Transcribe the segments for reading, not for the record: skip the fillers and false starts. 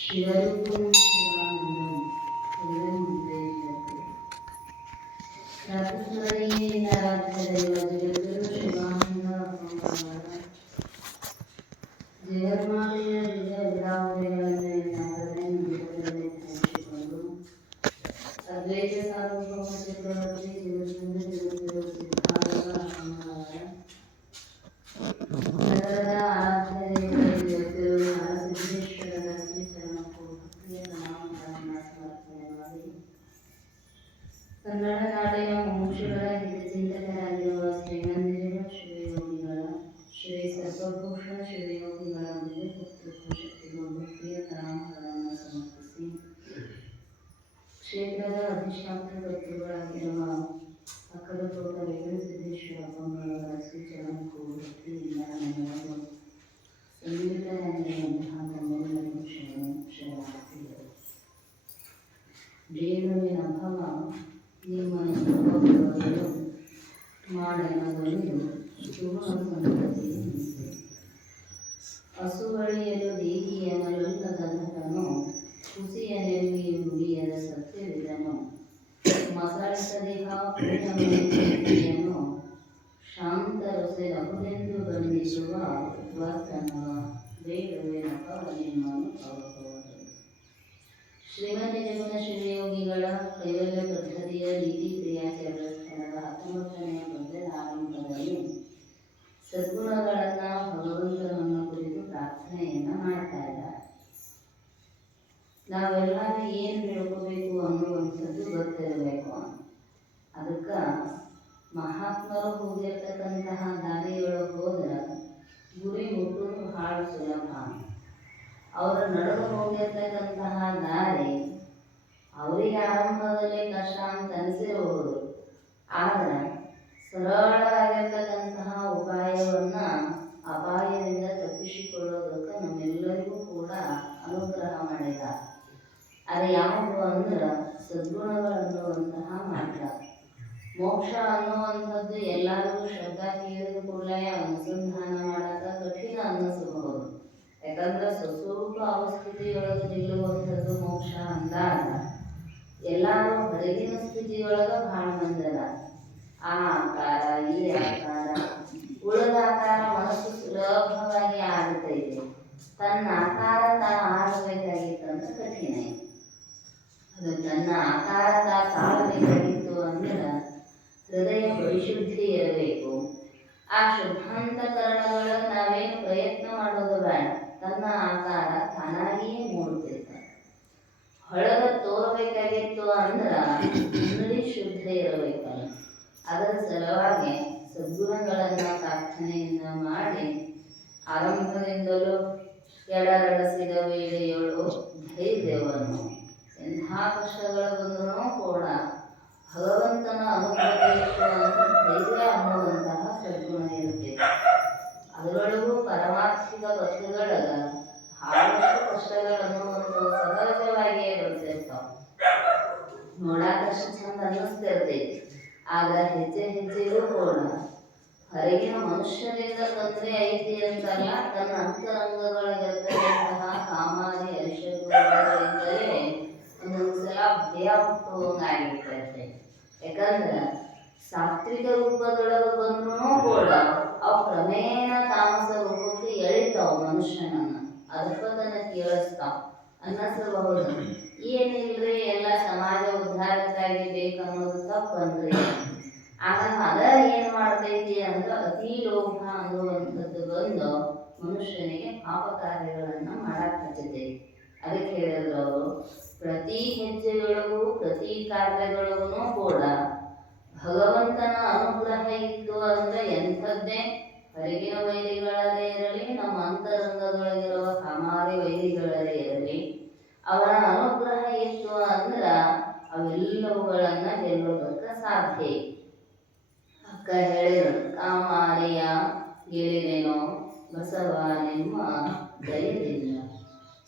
ಶಿವರೂಪಂ ಶಿವಾನಂದಂ ಎಲ್ಲಂ ಉದ್ದೇಶಕ್ಕೆ ಪ್ರಾತಸ್ಮರಣೀಯ ಆರಾಧ್ಯದೈವ ಜಗದ್ಗುರು ಶಿವಾನಂದ ಅಪ್ಪಂಗವರ ಜಯಮಾಲೆಯ ವಿಜಯ ವಿರಾವಣೆಗಳನ್ನು ನಾರದನೆ ಹಂಚಿಕೊಂಡು ಅದ್ವೈತ ಸಾರ್ವಭೌಮ ಚಕ್ರವರ್ತಿ ಜಗದ್ಗುರು ಜಗದ್ಗುರು ಸಿದ್ಧಾರೂಢ ಅಪ್ಪಂಗವರ ನಗರದ ಆರಾಧ್ಯದೈವ ಜಗದ್ಗುರು ನರಸಿದ್ದೇಶ್ವರರ ಶ್ರೀಚರಣಕ್ಕೂ ಭಕ್ತಿಯ ಪ್ರಣಾಮಗಳನ್ನು ಸಮರ್ಪಣೆ ಮಾಡಿ ಕನ್ನಡ ನಾಡಿನ ಮುಮುಕ್ಷುಗಳ ಹಿತಚಿಂತಕರಾಗಿರುವ ಶ್ರೀಮಂದಿರ ಶಿವಯೋಗಿಗಳ ಶ್ರೀ ಸರ್ವಭೂಷಣ ಶಿವಯೋಗಿಗಳ ದಿವ್ಯಪುತ್ರತ್ವ ಶಕ್ತಿಗೂ ಭಕ್ತಿಯ ಪ್ರಣಾಮಗಳನ್ನು ಸಮರ್ಪಿಸಿ ಕ್ಷೇತ್ರದ ಅಧಿಷ್ಠಾತ್ರ ಕರ್ತೃಗಳಾಗಿರುವ ಅಕ್ಕಲತೋಟ ರೇವಣಸಿದ್ದೇಶ್ವರ ಅಪ್ಪಂಗಳವರ ಶ್ರೀಚರಣಕ್ಕೂ ಭಕ್ತಿಯಿಂದ ನನ್ನನ್ನು ಸಂಗೀತರಂಗದಂತಹ ನಮ್ಮೆಲ್ಲರಿಗೂ ಶರಣಾರ್ಥಿಗಳು. ದೇವರಿನ ಭವ ನಿಮ್ಮನ್ನು ಮಾಡನದೊಂದು ಶುಭ ಸಂಗತಿ ಹಸುವಳಿಯಲು ದೇಹಿಯನಲೊಲ್ಲದನು ಕುಸಿಯ ನೆರುವಿಯು ನುಡಿಯದ ಸತ್ಯವಿದನು ಮಸಳಿಸದೇಹ ಪೂರ್ಣಮೆಯನ್ನು ಶಾಂತ ರೊಸೆಬಹುದೆಂದು ಬಂಧಿಸುವ ವರ್ತನವ ಬೇಡುವೆನಪ ನಿಮ್ಮನ್ನು ಅವಬಹುದು. ಶ್ರೀಮತಿ ಜಗನ ಶಿವಯೋಗಿಗಳ ಕೈವಲ್ಯ ಪದ್ಧತಿಯ ನೀತಿ ಕ್ರಿಯಾಚರಣ ಸ್ಥಳದ 19ನೇ ಪದ್ಯದ ಆರಂಭದಲ್ಲಿ ಸದ್ಗುಣಗಳನ್ನು ಭಗವಂತನನ್ನು ಕುರಿತು ಪ್ರಾರ್ಥನೆಯನ್ನು ಮಾಡ್ತಾ ಇದ್ದಾರೆ. ನಾವೆಲ್ಲರೂ ಏನು ತಿಳ್ಕೋಬೇಕು ಅನ್ನುವಂಥದ್ದು ಗೊತ್ತಿರಬೇಕು. ಅದಕ್ಕೆ ಮಹಾತ್ಮರು ಹೋಗಿರ್ತಕ್ಕಂತಹ ದಾರಿಯೊಳಗೆ ಹೋದ್ರೆ ಗುರಿ ಮುಟ್ಟುವುದು ಬಹಳ ಸುಲಭ. ಅವರ ನಡುವೆ ಹೋಗಿರ್ತಕ್ಕಂತಹ ದಾರಿ ಅವರಿಗೆ ಆರಂಭದಲ್ಲಿ ಕಷ್ಟ ಅಂತ ಅನಿಸಿರಬಹುದು, ಆದರೆ ಸರಳವಾಗಿರ್ತಕ್ಕಂತಹ ಉಪಾಯವನ್ನು ಅಪಾಯದಿಂದ ತಪ್ಪಿಸಿಕೊಳ್ಳೋದಕ್ಕೆ ನಮ್ಮೆಲ್ಲರಿಗೂ ಕೂಡ ಅನುಗ್ರಹ ಮಾಡಿದ. ಅದು ಯಾವುದು ಅಂದ್ರೆ ಸದ್ಗುಣಗಳನ್ನುವಂತಹ ಮಾರ್ಗ. ಮೋಕ್ಷ ಅನ್ನುವಂಥದ್ದು ಎಲ್ಲರಿಗೂ ಶಬ್ದ ಕೇಳಿದ ಕೂಡಲೇ ಅನುಸಂಧಾನ ಮಾಡೋಕೆ ಕಠಿಣ ಅನ್ನಿಸಬಹುದು. ಯಾಕಂದ್ರೆ ಸ್ವಸ್ವರೂಪ ಅವಸ್ಥಿತಿಯೊಳಗೆ ನಿಲ್ಲುವಂಥದ್ದು ಮೋಕ್ಷ ಅಂದಾಗ ಎಲ್ಲರೂ ಹೊರಗಿನ ಸ್ಥಿತಿಯೊಳಗೆ ಭಾಳ ಮಂದದ ಆ ಆಕಾರ ಈ ಆಕಾರ ಉಳಿದ ಆಕಾರ ಮನಸ್ಸು ಸುಲಭವಾಗಿ ಆಗುತ್ತೈತೆ. ತನ್ನ ಆಕಾರ ತಾನು ಆಗಬೇಕಾಗಿತ್ತಂದ್ರೆ ಕಠಿಣ. ಅದು ತನ್ನ ಆಕಾರ ತಾಳಬೇಕಾಗಿತ್ತು ಅಂದ್ರೆ ಹೃದಯ ಪರಿಶುದ್ಧಿ ಇರಬೇಕು. ಆ ಶುದ್ಧಾಂತಕರಣಗಳನ್ನು ನಾವೇನು ಪ್ರಯತ್ನ ಮಾಡೋದು ಬೇಡ, ತನ್ನ ಆಕಾರ ತಾನಾಗಿಯೇ ಮೂಡುತ್ತಿರ್ತಾನೆ. ಹೊಳಗ ತೋರಬೇಕಾಗಿತ್ತು ಅಂದ್ರೆ ನುಡಿ ಶುದ್ಧ ಇರಬೇಕಲ್ಲ. ಅದರ ಸಲುವಾಗಿ ಸದ್ಗುಣಗಳನ್ನು ಪ್ರಾರ್ಥನೆಯಿಂದ ಮಾಡಿ ಆರಂಭದಿಂದಲೂ ಎಡರಡಸಿದ ವೇಳೆಯೊಳು ಧೈರ್ಯವನ್ನು ಎಂಥ ಕಷ್ಟಗಳು ಬಂದರೂ ಕೂಡ ಭಗವಂತನ ಅನುಗ್ರಹಿಸುವಂಥ ಧೈರ್ಯ ಅನ್ನುವಂತಹ ಸದ್ಗುಣ ಇರುತ್ತದೆ. ಅದರೊಳಗೂ ಪರಮಾರ್ಥಿಕ ವಸ್ತುಗಳಾಗ ಬಹಳಷ್ಟು ಕಷ್ಟಗಳನ್ನುವಂಥವು ಸಹಜವಾಗಿಯೇ ಬರ್ತಿರ್ತಾವೆ. ನೋಡಾಕಷ್ಟು ಚಂದ ಅನ್ನಿಸ್ತಿರ್ತೈತಿ, ಆದರೆ ಹೆಜ್ಜೆ ಹೆಜ್ಜೆಗೂ ಕೂಡ ಹೊರಗಿನ ಮನುಷ್ಯರಿಂದ ತೊಂದರೆ ಐತಿ ಅಂತಲ್ಲ, ತನ್ನ ಅಂತರಂಗಗಳಿಗಿರ್ತಕ್ಕಂತಹ ಕಾಮಾದಿ ಅರಿಷಡ್ಗಳಿಂದಲೇ ಒಂದೊಂದು ಸಲ ಭಯ ಹುಟ್ಟುವಂಗಾಗಿರ್ತೈತೆ. ಯಾಕಂದ್ರೆ ಸಾತ್ವಿಕ ರೂಪದೊಳಗೆ ಬಂದ್ರೂ ಕೂಡ ಅವು ಕ್ರಮೇಣ ತಾಮಸ ರೂಪಕ್ಕೆ ಎಳಿತಾವ ಮನುಷ್ಯನನ್ನು, ಅದನ್ನ ಕೇಳಿಸ್ತಾವ ಅನ್ನಿಸಬಹುದು. ಏನಿಲ್ರಿ ಎಲ್ಲ ಸಮಾಜ ಉದ್ಧಾರಕ್ಕಾಗಿ ಬೇಕನ್ನೋದು ತಪ್ಪಂದ್ರಿ. ಆಗ ಅದ ಏನು ಮಾಡ್ತೈತಿ ಅಂದ್ರೆ ಅತಿ ಲೋಭ ಅನ್ನುವಂಥದ್ದು ಬಂದು ಮನುಷ್ಯನಿಗೆ ಪಾಪ ಕಾರ್ಯಗಳನ್ನು ಮಾಡಕ್ಕೆ ಹಚ್ಚತೈತಿ. ಅದಕ್ಕೆ ಹೇಳಿದ್ರು ಅವರು, ಪ್ರತಿ ಹೆಜ್ಜೆಗಳಿಗೂ ಪ್ರತಿ ಕಾರ್ಯಗಳಿಗೂ ಕೂಡ ಭಗವಂತನ ಅನುಗ್ರಹ ಇತ್ತು ಅಂದ್ರೆ ಎಂಥದ್ದೇ ಹೊರಗಿನ ವೈರಿಗಳದೇ ಇರಲಿ, ನಮ್ಮ ಅಂತರಂಗದೊಳಗಿರುವ ಕಾಮಾರಿ ವೈರಿಗಳದೇ ಇರಲಿ, ಅವನ ಅನುಗ್ರಹ ಇತ್ತು ಅಂದ್ರೆ ಅವೆಲ್ಲವುಗಳನ್ನ ಗೆಲ್ಲೋದಕ್ಕೆ ಸಾಧ್ಯ. ಅಕ್ಕ ಹೇಳಿದರು, ಕಾಮಾರಿಯ ಗೆಳಿರೆನೋ ಬಸವ ನಿಮ್ಮ ದಯದಿಂದ,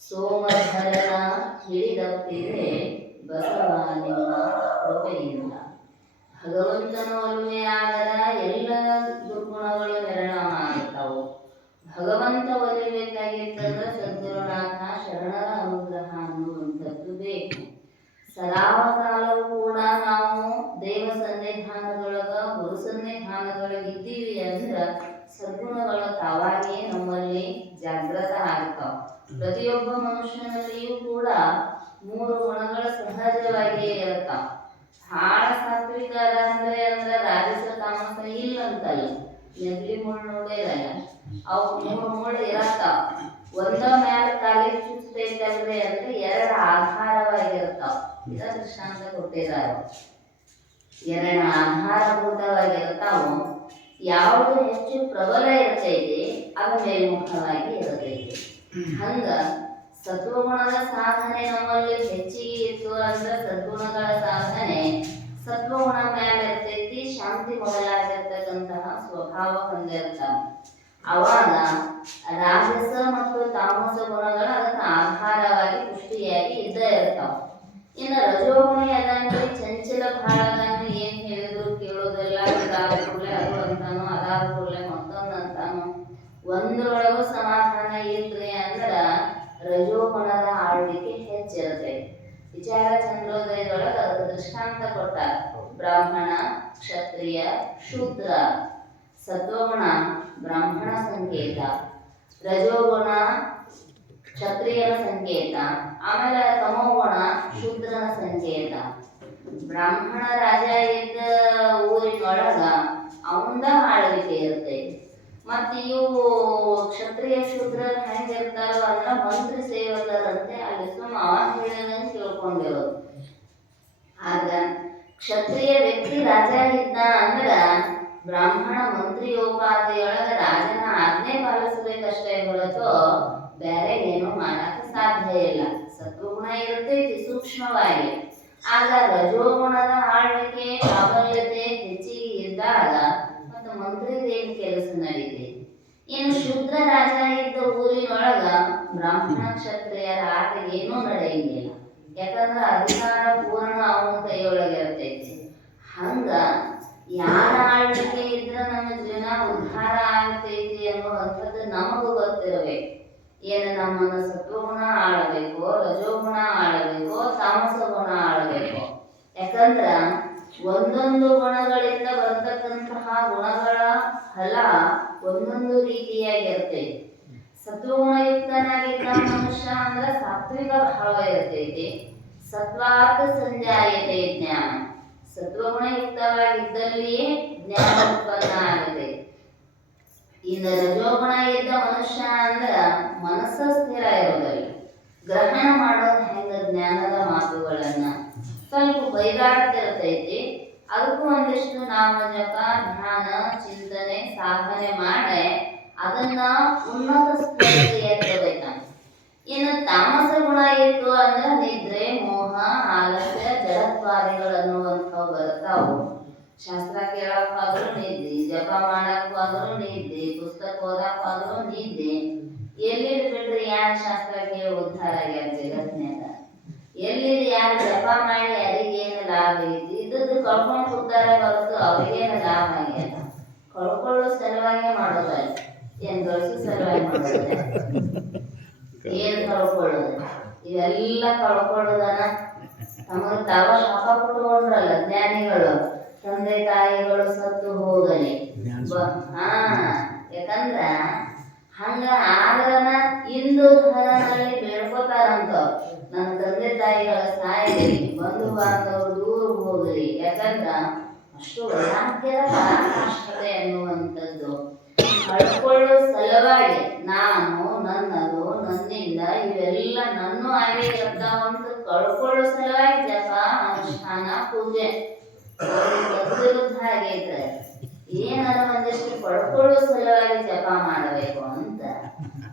ಸೋಮಧರನ ಹಿಡಿದಪ್ಪಿದೆ ಬಸವ ನಿಮ್ಮ ಕೃಪೆಯಿಂದ. ಭಗವಂತನ ಒಲುಮೆ ಆದರ ಎಲ್ಲ ದುರ್ಗುಣಗಳು ನಿರ್ಣಾಮ ಆಗ್ತಾವು. ಭಗವಂತ ಒಲಿಬೇಕಾಗಿತ್ತಂದ್ರೆ ಸದ್ಗುರುನಾಥ ಶರಣರ ಅನುಗ್ರಹ ಮಾಡ್ತಾವ. ಪ್ರತಿಯೊಬ್ಬ ಮನುಷ್ಯನಲ್ಲಿಯೂ ಕೂಡ 3 ಗುಣಗಳು ಸಹಜವಾಗಿಯೇ ಇರ್ತಾವ. ಭಾಳ ಸಾತ್ವಿಕ ಅಂದ್ರೆ ರಾಜಸ ತಾಮಸ ಇಲ್ಲ ಅಂತಲ್ಲ, ನೆಗಲಿ ಮುಳ್ಳು ನೋಡೇದಲ್ಲ, ಅವು 3 ಮುಳ್ಳು ಇರತ್ತಾವ. ಒಂದ ಮ್ಯಾಲ ಕಾಲಿಗೆ ಚುಚ್ಚತೈತಲ್ರಿ ಅಂದ್ರೆ 2 ಆಧಾರವಾಗಿರ್ತಾವ. ಇದ ದೃಷ್ಟಾಂತ ಕೊಟ್ಟಿದ್ದಾರೆ. 2 ಆಧಾರಭೂತವಾಗಿರ್ತಾವು. ಯಾವುದು ಹೆಚ್ಚು ಪ್ರಬಲ ಇರ್ತೈತಿ ಅದು ಮೇಲ್ಮುಖವಾಗಿ ಇರತೈತಿ. ಹಂಗ ಸತ್ವಗುಣದ ಸಾಧನೆ ನಮ್ಮಲ್ಲಿ ಹೆಚ್ಚಿಗೆ ಇತ್ತು ಅಂದ್ರೆ ಸದ್ಗುಣಗಳ ಸಾಧನೆ ಸತ್ವಗುಣ ಮ್ಯಾಲ ಇರ್ತೈತಿ. ಶಾಂತಿ ಮೊದಲಾಗಿರ್ತಕ್ಕಂತಹ ಸ್ವಭಾವ ಹೊಂದಿರ್ತಾವ. ಅವಾಗ ರಾಜಸ ಮತ್ತು ತಾಮಸ ಗುಣಗಳು ಅದಕ್ಕೆ ಆಧಾರವಾಗಿ ಪುಷ್ಟಿಯಾಗಿ ಇದ್ದೇ ಇರ್ತಾವ. ಇನ್ನು ರಜೋಗುಣಿ ಅದಂದ್ರೆ ಚಂಚಲ ಭಾಳಗಳನ್ನು ಏನ್ ಹೇಳಿದ್ರು ಕೇಳೋದೆಲ್ಲ, ಇದಾದ ಕೂಡಲೇ ಅದು ಅಂತಾನು, ಅದಾದ ಕೂಡಲೇ ಮತ್ತೊಂದು ಅಂತಾನು, ಒಂದ್ರೊಳಗೂ ಸಮಾಧಾನ ಇಲ್ರಿ ಅಂದ್ರ ರಜೋಗುಣದ ಆಳ್ವಿಕೆ ಹೆಚ್ಚಿರ್ತೈತಿ. ವಿಚಾರ ಚಂದ್ರೋದಯದೊಳಗೆ ಅದಕ್ಕೆ ದೃಷ್ಟಾಂತ ಕೊಟ್ಟಾರ. ಬ್ರಾಹ್ಮಣ, ಕ್ಷತ್ರಿಯ, ಶೂದ್ರ. ಸತ್ವಗುಣ ಬ್ರಾಹ್ಮಣ ಸಂಕೇತ, ರಜೋಗುಣ ಕ್ಷತ್ರಿಯನ ಸಂಕೇತ, ಆಮೇಲೆ ತಮೋಗುಣ ಶೂದ್ರನ ಸಂಕೇತ. ಬ್ರಾಹ್ಮಣ ರಾಜ ಇದ್ದ ಊರಿನೊಳಗ ಅವಂದ ಆಳ್ವಿಕೆ ಇರ್ತೈತಿ. ಮತ್ತು ಇವು ಕ್ಷತ್ರಿಯ ಶೂದ್ರ ಹೆಂಗಿರ್ತಾರೋ ಅಂದ್ರೆ ಮಂತ್ರಿ ಸೇವಕರಂತೆ ಅಲ್ಲಿ ಸುಮ್ಮ ಅವ ಹೇಳಿದಂಗೆ ತಿಳ್ಕೊಂಡಿರೋದು. ಆಗ ಕ್ಷತ್ರಿಯ ವ್ಯಕ್ತಿ ರಾಜ ಇದ್ದ ಅಂದ್ರ ಬ್ರಾಹ್ಮಣ ಮಂತ್ರಿಯೋಪಾದಿಯೊಳಗ ರಾಜನ ಆಜ್ಞೆ ಪಾಲಿಸಬೇಕಷ್ಟೇ ಹೊರತು ಬೇರೆ ಏನು ಮಾಡಕ್ಕೆ ಸಾಧ್ಯ ಇಲ್ಲ. ಸತ್ವಗುಣ ಇರ್ತೈತಿ ಸೂಕ್ಷ್ಮವಾಗಿ. ಆಗ ರಜೋಗುಣದ ಆಳ್ವಿಕೆ ಪ್ರಾಬಲ್ಯತೆ ಹೆಚ್ಚಿಗೆ ಇದ್ದಾಗ ಮತ್ತು ಮಂತ್ರಿದೇನು ಕೆಲಸ ನಡೀತೈತಿ. ಇನ್ನು ಶೂದ್ರ ರಾಜ ಇದ್ದ ಊರಿನೊಳಗ ಬ್ರಾಹ್ಮಣ ಕ್ಷತ್ರಿಯರ ಆಟ ಏನೂ ನಡೆಯಂಗಿಲ್ಲ. ಯಾಕಂದ್ರೆ ಅಧಿಕಾರ ಪೂರ್ಣ ಅವನ ಕೈಯೊಳಗಿರ್ತೈತಿ. ಹಂಗ ಯಾರ ಆಳ್ವಿಕೆ ಇದ್ರ ನಮ್ಮ ಜೀವನ ಉದ್ಧಾರ ಆಗ್ತೈತಿ ಅನ್ನುವಂಥದ್ದು ನಮಗೂ ಗೊತ್ತಿರಬೇಕು. ಏನು ನಮ್ಮನ್ನ ಸತ್ವಗುಣ ಆಳಬೇಕು, ರಜೋಗುಣ ಆಳಬೇಕು, ತಾಮಸ ಗುಣ ಆಳಬೇಕು. ಯಾಕಂದ್ರ ಒಂದೊಂದು ಗುಣಗಳಿಂದ ಬರ್ತಕ್ಕಂತಹ ಗುಣಗಳ ಫಲ ಒಂದೊಂದು ರೀತಿಯಾಗಿರ್ತೈತಿ. ಸತ್ವಗುಣಯುಕ್ತನಾಗಿದ್ದ ಮನುಷ್ಯ ಅಂದ್ರೆ ಸಾತ್ವಿಕ ಭಾವ ಇರ್ತೈತಿ. ಸತ್ವಾರ್ಥ ಸಂಜಾಯತೆ ಜ್ಞಾನ. ಸತ್ವಗುಣಯುಕ್ತವಾಗಿದ್ದಲ್ಲಿಯೇ ಜ್ಞಾನ ಉತ್ಪನ್ನ ಆಗುತ್ತೆ. ಇನ್ನು ರಜೋಗುಣ ಇದ್ದ ಮನುಷ್ಯ ಅಂದ್ರ ಮನಸ್ಸ ಸ್ಥಿರ ಇರೋದಿಲ್ಲ. ಗ್ರಹಣ ಮಾಡೋದು ಹೆಂಗ ಜ್ಞಾನದ ಮಾತುಗಳನ್ನ ಸ್ವಲ್ಪ ಬೈದಾಡ್ತಿರ್ತೈತಿ. ಅದಕ್ಕೂ ಒಂದಿಷ್ಟು ನಾಮ ಜಪ, ಧ್ಯಾನ, ಚಿಂತನೆ, ಸಾಧನೆ ಮಾಡಿ ಅದನ್ನ ಉನ್ನತ ಸ್ಥಿತಿಗೆ ಎತ್ತಬೇಕಂತ. ಇನ್ನು ತಾಮಸ ಗುಣ ಇತ್ತು ಅಂದ್ರೆ ನಿದ್ರೆ, ಮೋಹ, ಆಲಸ್ಯ, ಜಡತ್ವಾದಿಗಳನ್ನುವಂಥವು ಬರ್ತಾವು. ಶಾಸ್ತ್ರ ಕೇಳಕ್ ಹೋದ್ರು ನಿದ್ದೆ, ಜಪ ಮಾಡಕ್ ಹೋದ್ರು ನಿದ್ದೆ, ಪುಸ್ತಕ ಓದಕ್ ಹೋದ್ರು ನಿದ್ದೆ. ಎಲ್ಲಿ ಬಿಡ್ರಿ ಯಾರು ಶಾಸ್ತ್ರ ಕೇಳಿ ಉದ್ಧಾರ ಆಗ್ಯಾರ ಜಗತ್ನ್ಯಾಗ? ಎಲ್ಲಿ ಯಾರು ಜಪ ಮಾಡಿ ಯಾರಿಗೇನು ಲಾಭ ಐತಿ? ಇದ್ದದ್ದು ಕಳ್ಕೊಂಡು ಕೂತಾರೆ ಹೊರತು ಅವ್ರಿಗೇನು ಲಾಭ ಆಗ್ಯಾರ? ಕಳ್ಕೊಳ್ಳೋ ಸಲುವಾಗಿ ಮಾಡೋದಲ್ಲ, ಏನ್ ಗಳಿಸೋ ಸಲುವಾಗಿ ಮಾಡೋದ? ಏನ್ ಕಳ್ಕೊಳ್ಳೋದು? ಇವೆಲ್ಲ ಕಳ್ಕೊಳ್ಳೋದನ ನಮಗೆ ತಾವ ಶಾಪ ಕೊಟ್ಕೊಂಡ್ರಲ್ಲ ಜ್ಞಾನಿಗಳು. ತಂದೆ ತಾಯಿಗಳು ಸತ್ತು ಹೋಗಲಿ. ಯಾಕಂದ್ರ ಹಂಗ ಆದ್ರನ ಇಂದು ಧರನಲ್ಲಿ ಬೇಡ್ಕೋತಾರಂತ, ನನ್ನ ತಂದೆ ತಾಯಿಗಳ ಸಾಯಲಿ, ಬಂಧು ಬಾಂಧವರು ದೂರ ಹೋಗಲಿ. ಯಾಕಂದ್ರ ಅಷ್ಟು ವೈರಾಗ್ಯದ ಪರಾಕಾಷ್ಠತೆ ಅನ್ನುವಂಥದ್ದು ಕಳ್ಕೊಳ್ಳೋ ಸಲುವಾಗಿ ನಾನು, ನನ್ನದು, ನನ್ನಿಂದ ಇವೆಲ್ಲ ನನ್ನೂ ಆಗೇ ಇರ್ತಾವಂತ ಕಳ್ಕೊಳ್ಳೋ ಸಲುವಾಗಿ ಜಪ, ಅನುಷ್ಠಾನ, ಪೂಜೆ ವಿರುದ್ಧ ಆಗೈತೆ. ಏನಾರ ಒಂದಿಷ್ಟು ಪಡ್ಕೊಳ್ಳೋ ಸಲುವಾಗಿ ಜಪ ಮಾಡಬೇಕು ಅಂತ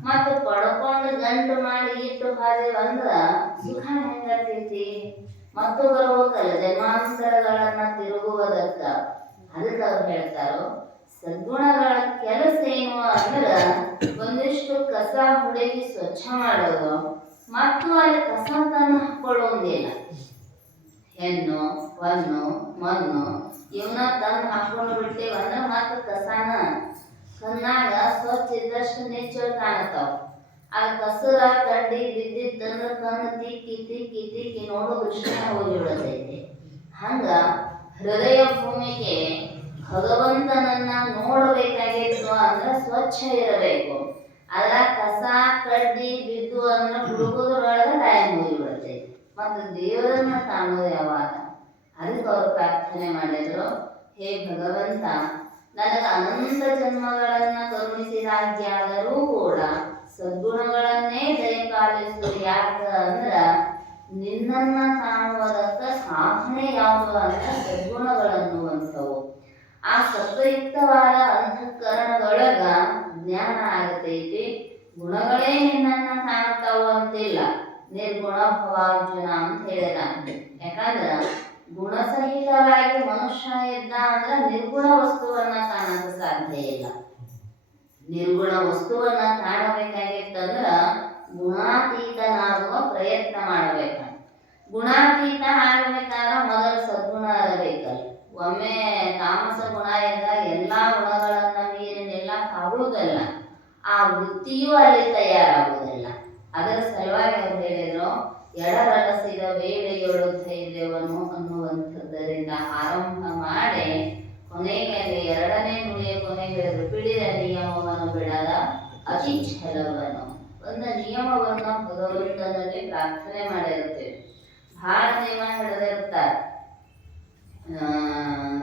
ಮತ್ತು ಪಡ್ಕೊಂಡು ಗಂಟು ಮಾಡಿ ಇಟ್ಟು ಹಾದೇವಂದ್ರ ಸುಖ ಹೆಂಗಾಗ್ತೈತಿ? ಮತ್ತು ಬರ್ಬೇಕಲ್ಲ ಜನ್ಮಾಂತರಗಳನ್ನ ತಿರುಗುವುದಕ್ಕ. ಅದಕ್ಕೆ ಅವ್ರು ಹೇಳ್ತಾರೋ ಸದ್ಗುಣಗಳ ಕೆಲಸ ಏನು ಅಂದ್ರ ಒಂದಿಷ್ಟು ಕಸ ಹುಡುಗಿ ಸ್ವಚ್ಛ ಮಾಡೋದು ಮತ್ತು ಅಲ್ಲಿ ಕಸ ತಂದು ಹಾಕೊಳ್ಳೋಂಗಿಲ್ಲ. ಹೆಣ್ಣು, ಹೊನ್ನು, ಮಣ್ಣು ಇವನ್ನ ತಂದು ಹಾಕೊಂಡು ಬಿಡ್ತೇವೆ ಅಂದ್ರೆ ಮತ್ತೆ ಕಸನ ಕಣ್ಣಾಗ ಸ್ವಚ್ಛ ಇದ್ದಷ್ಟು ನೆಚ್ಚಳು ಕಾಣತಾವ. ಆ ಕಸರ ಕಡ್ಡಿ ಬಿದ್ದಿತ್ತಂದ್ರೆ ಕಣ್ಣು ತಿಕ್ಕಿ ತಿಕ್ಕಿ ತಿಕ್ಕಿ ನೋಡೋ ದೃಷ್ಟಿ ಹೋಗಿಬಿಡತೈತಿ. ಹಂಗ ಹೃದಯ ಭೂಮಿಗೆ ಭಗವಂತನನ್ನ ನೋಡಬೇಕಾಗಿತ್ತು ಅಂದ್ರೆ ಸ್ವಚ್ಛ ಇರಬೇಕು. ಅದ್ರ ಕಸ ಕಡ್ಡಿ ಬಿದ್ದು ಅಂದ್ರೆ ಹುಡುಗೋದ್ರೊಳಗೆ ಟೈಮ್ ಹೋಗಿಬಿಡುತ್ತೆ. ಮತ್ತು ದೇವರನ್ನ ಕಾಣೋದು ಯಾವಾಗ? ಅದಕ್ಕೆ ಅವರು ಪ್ರಾರ್ಥನೆ ಮಾಡಿದ್ರು, ಹೇ ಭಗವಂತ, ನನಗೆ ಅನಂತ ಜನ್ಮಗಳನ್ನ ಕರುಣಿಸಿದಾಗ್ಯಾದರೂ ಕೂಡ ಸದ್ಗುಣಗಳನ್ನೇ ದಯಪಾಲಿಸು. ಯಾಕ ಅಂದ್ರ ನಿನ್ನನ್ನ ಕಾಣುವುದಕ್ಕ ಸಾಧನೆ ಯಾವುದು ಅಂದ್ರೆ ಸದ್ಗುಣಗಳನ್ನುವಂಥವು. ಆ ಸತ್ವಯುಕ್ತವಾದ ಅಂತಃಕರಣದೊಳಗ ಜ್ಞಾನ ಆಗತೈತಿ. ಗುಣಗಳೇ ನಿನ್ನನ್ನ ಕಾಣುತ್ತಾವು ಅಂತಿಲ್ಲ. ನಿರ್ಗುಣ ಭವಾರ್ಜುನ ಅಂತ ಹೇಳಿದ. ಯಾಕಂದ್ರ ಗುಣಸಹಿತವಾಗಿ ಮನುಷ್ಯ ಇದ್ದ ಅಂದ್ರ ನಿರ್ಗುಣ ವಸ್ತುವನ್ನ ಕಾಣಕ ಸಾಧ್ಯ ಇಲ್ಲ. ನಿರ್ಗುಣ ವಸ್ತುವನ್ನ ಕಾಣಬೇಕಾಗಿತ್ತಂದ್ರ ಗುಣಾತೀತನಾಗುವ ಪ್ರಯತ್ನ ಮಾಡಬೇಕ. ಗುಣಾತೀತ ಆಗಬೇಕಾದ್ರೆ ಮೊದಲು ಸದ್ಗುಣ ಇರಬೇಕಲ್ಲ. ಒಮ್ಮೆ ತಾಮಸ ಗುಣ ಇದ್ದಾಗ ಎಲ್ಲಾ ಗುಣಗಳನ್ನ ಮೀರಿನೆಲ್ಲ ಆಗುವುದಲ್ಲ, ಆ ವೃತ್ತಿಯೂ ಅಲ್ಲಿ ತಯಾರಾಗುವುದಿಲ್ಲ. ಅದರ ಸಲುವಾಗಿ ಅವ್ರು ಹೇಳಿದ್ರು, ಎಡರಲಸಿದ ವೇಳೆಯೊಳು ಧೈರ್ಯವನ್ನು ಅನ್ನುವಂಥದ್ದರಿಂದ ಆರಂಭ ಮಾಡಿ ಕೊನೆಗೆ ಎರಡನೇ ನುಡಿಯ ಕೊನೆಗೆ ಹೇಳಿದ್ರು, ಪಿಡಿದ ನಿಯಮವನ್ನು ಬಿಡದ ಅತಿ ಛಲವನ್ನು. ಒಂದು ನಿಯಮವನ್ನು ಭಗವಂತನಲ್ಲಿ ಪ್ರಾರ್ಥನೆ ಮಾಡಿರುತ್ತೇವೆ. ಬಹಳ ನಿಯಮ ಹಿಡಿದಿರ್ತಾರೆ.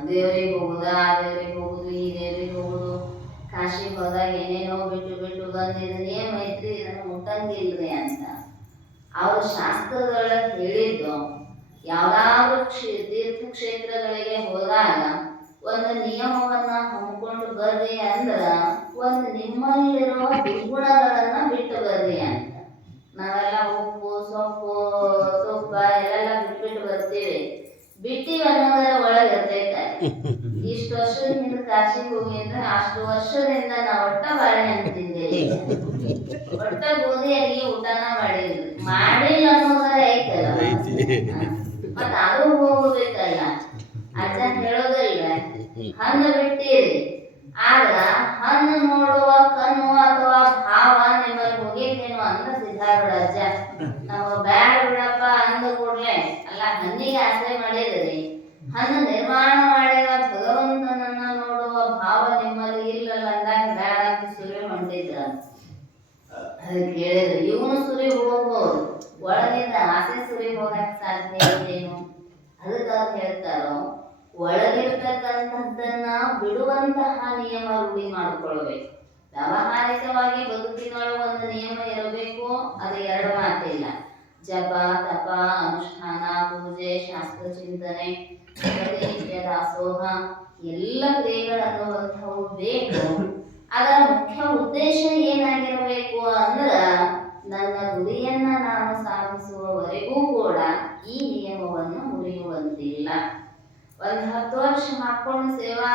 ದೇವರಿಗೆ ಹೋಗುದ, ಆ ದೇವರಿಗೆ ಹೋಗುದು, ಈ ದೇವರಿಗೆ ಹೋಗುದು, ಕಾಶಿಗೆ ಹೋದಾಗ ಏನೇನೋ ಬಿಟ್ಟು ಬಿಟ್ಟು ಬಂದಿದ್ದು ನಿಯಮ ಐತ್ರಿ, ಇದನ್ನು ಮುಟ್ಟಂಗಿಲ್ರಿ ಅಂತ. ಅವರು ಶಾಸ್ತ್ರದೊಳಗೆ ಹೇಳಿದ್ದು, ಯಾವ್ದಾದ್ರು ತೀರ್ಥಕ್ಷೇತ್ರಗಳಿಗೆ ಹೋದಾಗ ಒಂದು ನಿಯಮವನ್ನ ಹಮ್ಮಿಕೊಂಡು ಬರ್ರಿ ಅಂದ್ರ ಒಂದು ನಿಮ್ಮಲ್ಲಿರುವ ದುರ್ಗುಣಗಳನ್ನ ಬಿಟ್ಟು ಬರ್ರಿ ಅಂತ. ನಾವೆಲ್ಲ ಉಪ್ಪು ಸೊಪ್ಪು ತುಪ್ಪ ಎಲ್ಲ ಬಿಟ್ಬಿಟ್ಟು ಬರ್ತೀವಿ. ಬಿಟ್ಟಿವಿ ಅನ್ನೋದರ ಒಳಗೆ ಇರ್ತೈತೆ. ಇಷ್ಟು ವರ್ಷದಿಂದ ಕಾಶಿಗೆ ಹೋಗಿ ಅಂದ್ರೆ ಅಷ್ಟು ವರ್ಷದಿಂದ ನಾವು ಒಟ್ಟ ಬಾಳೆಹಣ್ಣು ತಿಂದೇವೆ, ಒಟ್ಟ ಗೋಧಿ ಅಡಿಗೆ ಊಟನ ಮಾಡಿಲ್ಲ ಅನ್ನೋದರ ಐತಲ್ಲ. ಮತ್ತ ಅದು ಹೋಗ್ಬೇಕಲ್ಲ. ಅಜ್ಜ ಹೇಳೋದಿಲ್ಲ, ಹಣ್ಣು ಬಿಟ್ಟಿರಿ ಆದ್ರ ಹಣ್ಣು ನೋಡುವ ಕಣ್ಣು ಅಥವಾ ಭಾವ ನಿಮ್ಮಲ್ಲಿ ಹೋಗೇತೇನೋ ಅಂತ ಸಿದ್ಧಾರೂಢ ಅಜ್ಜ. ನಾವು ಬ್ಯಾಡ ಬಿಡಪ್ಪ ಅಂದ ಕೂಡ್ಲೆ ಅಲ್ಲ, ಹಣ್ಣಿಗೆ ಆಸೆ ಮಾಡಿದ್ರಿ, ಹಣ್ಣು ನಿರ್ಮಾಣ ಮಾಡಿದ ಭಗವಂತನನ್ನ ನೋಡುವ ಭಾವ ನಿಮ್ಮಲ್ಲಿ ಇಲ್ಲಲ್ಲ ಅಂದಾಗ ಬ್ಯಾಡ ಅಂತ ಸುರಿ ಹೊಂಟಿದ್ರ. ಅದಕ್ಕೆ ಹೇಳಿದ್ರು, ಇವನು ಸುರಿ ಹೋಗ್ಬೋದು, ಒಳಗಿಂದ ಆಸೆ ಸುರಿ ಹೋಗಕ್ ಸಾಧ್ಯ ಇದೇನು? ಅದಕ್ಕೆ ಅವ್ರು ಹೇಳ್ತಾರೋ, ಒಳಗಿರ್ತಕ್ಕಂಥದ್ದನ್ನ ಬಿಡುವಂತಹ ನಿಯಮ ರೂಢಿ ಮಾಡ್ಕೊಳ್ಬೇಕು. ವ್ಯಾವಹಾರಿಕವಾಗಿ ಬದುಕಿನೊಳಗೆ ಒಂದು ನಿಯಮ ಇರಬೇಕು, ಅದು ಎರಡು ಮಾತಿಲ್ಲ. ಜಪ ತಪ ಅನುಷ್ಠಾನ ಪೂಜೆ ಶಾಸ್ತ್ರ ಚಿಂತನೆ ದಾಸೋಹ ಎಲ್ಲ ಕ್ರಿಯೆಗಳನ್ನುವಂಥವು ಬೇಕು. ಅದರ ಮುಖ್ಯ ಉದ್ದೇಶ ಏನಾಗಿರಬೇಕು ಅಂದ್ರ ನನ್ನ ಗುರಿಯನ್ನ ನಾನು ಸಾಧಿಸುವವರೆಗೂ ಕೂಡ ಈ ನಿಯಮವನ್ನು ಮುರಿಯುವಂತಿಲ್ಲ. ಒಂದು 10 ವರ್ಷ ಹಾಕೊಂಡು ಸೇವಾ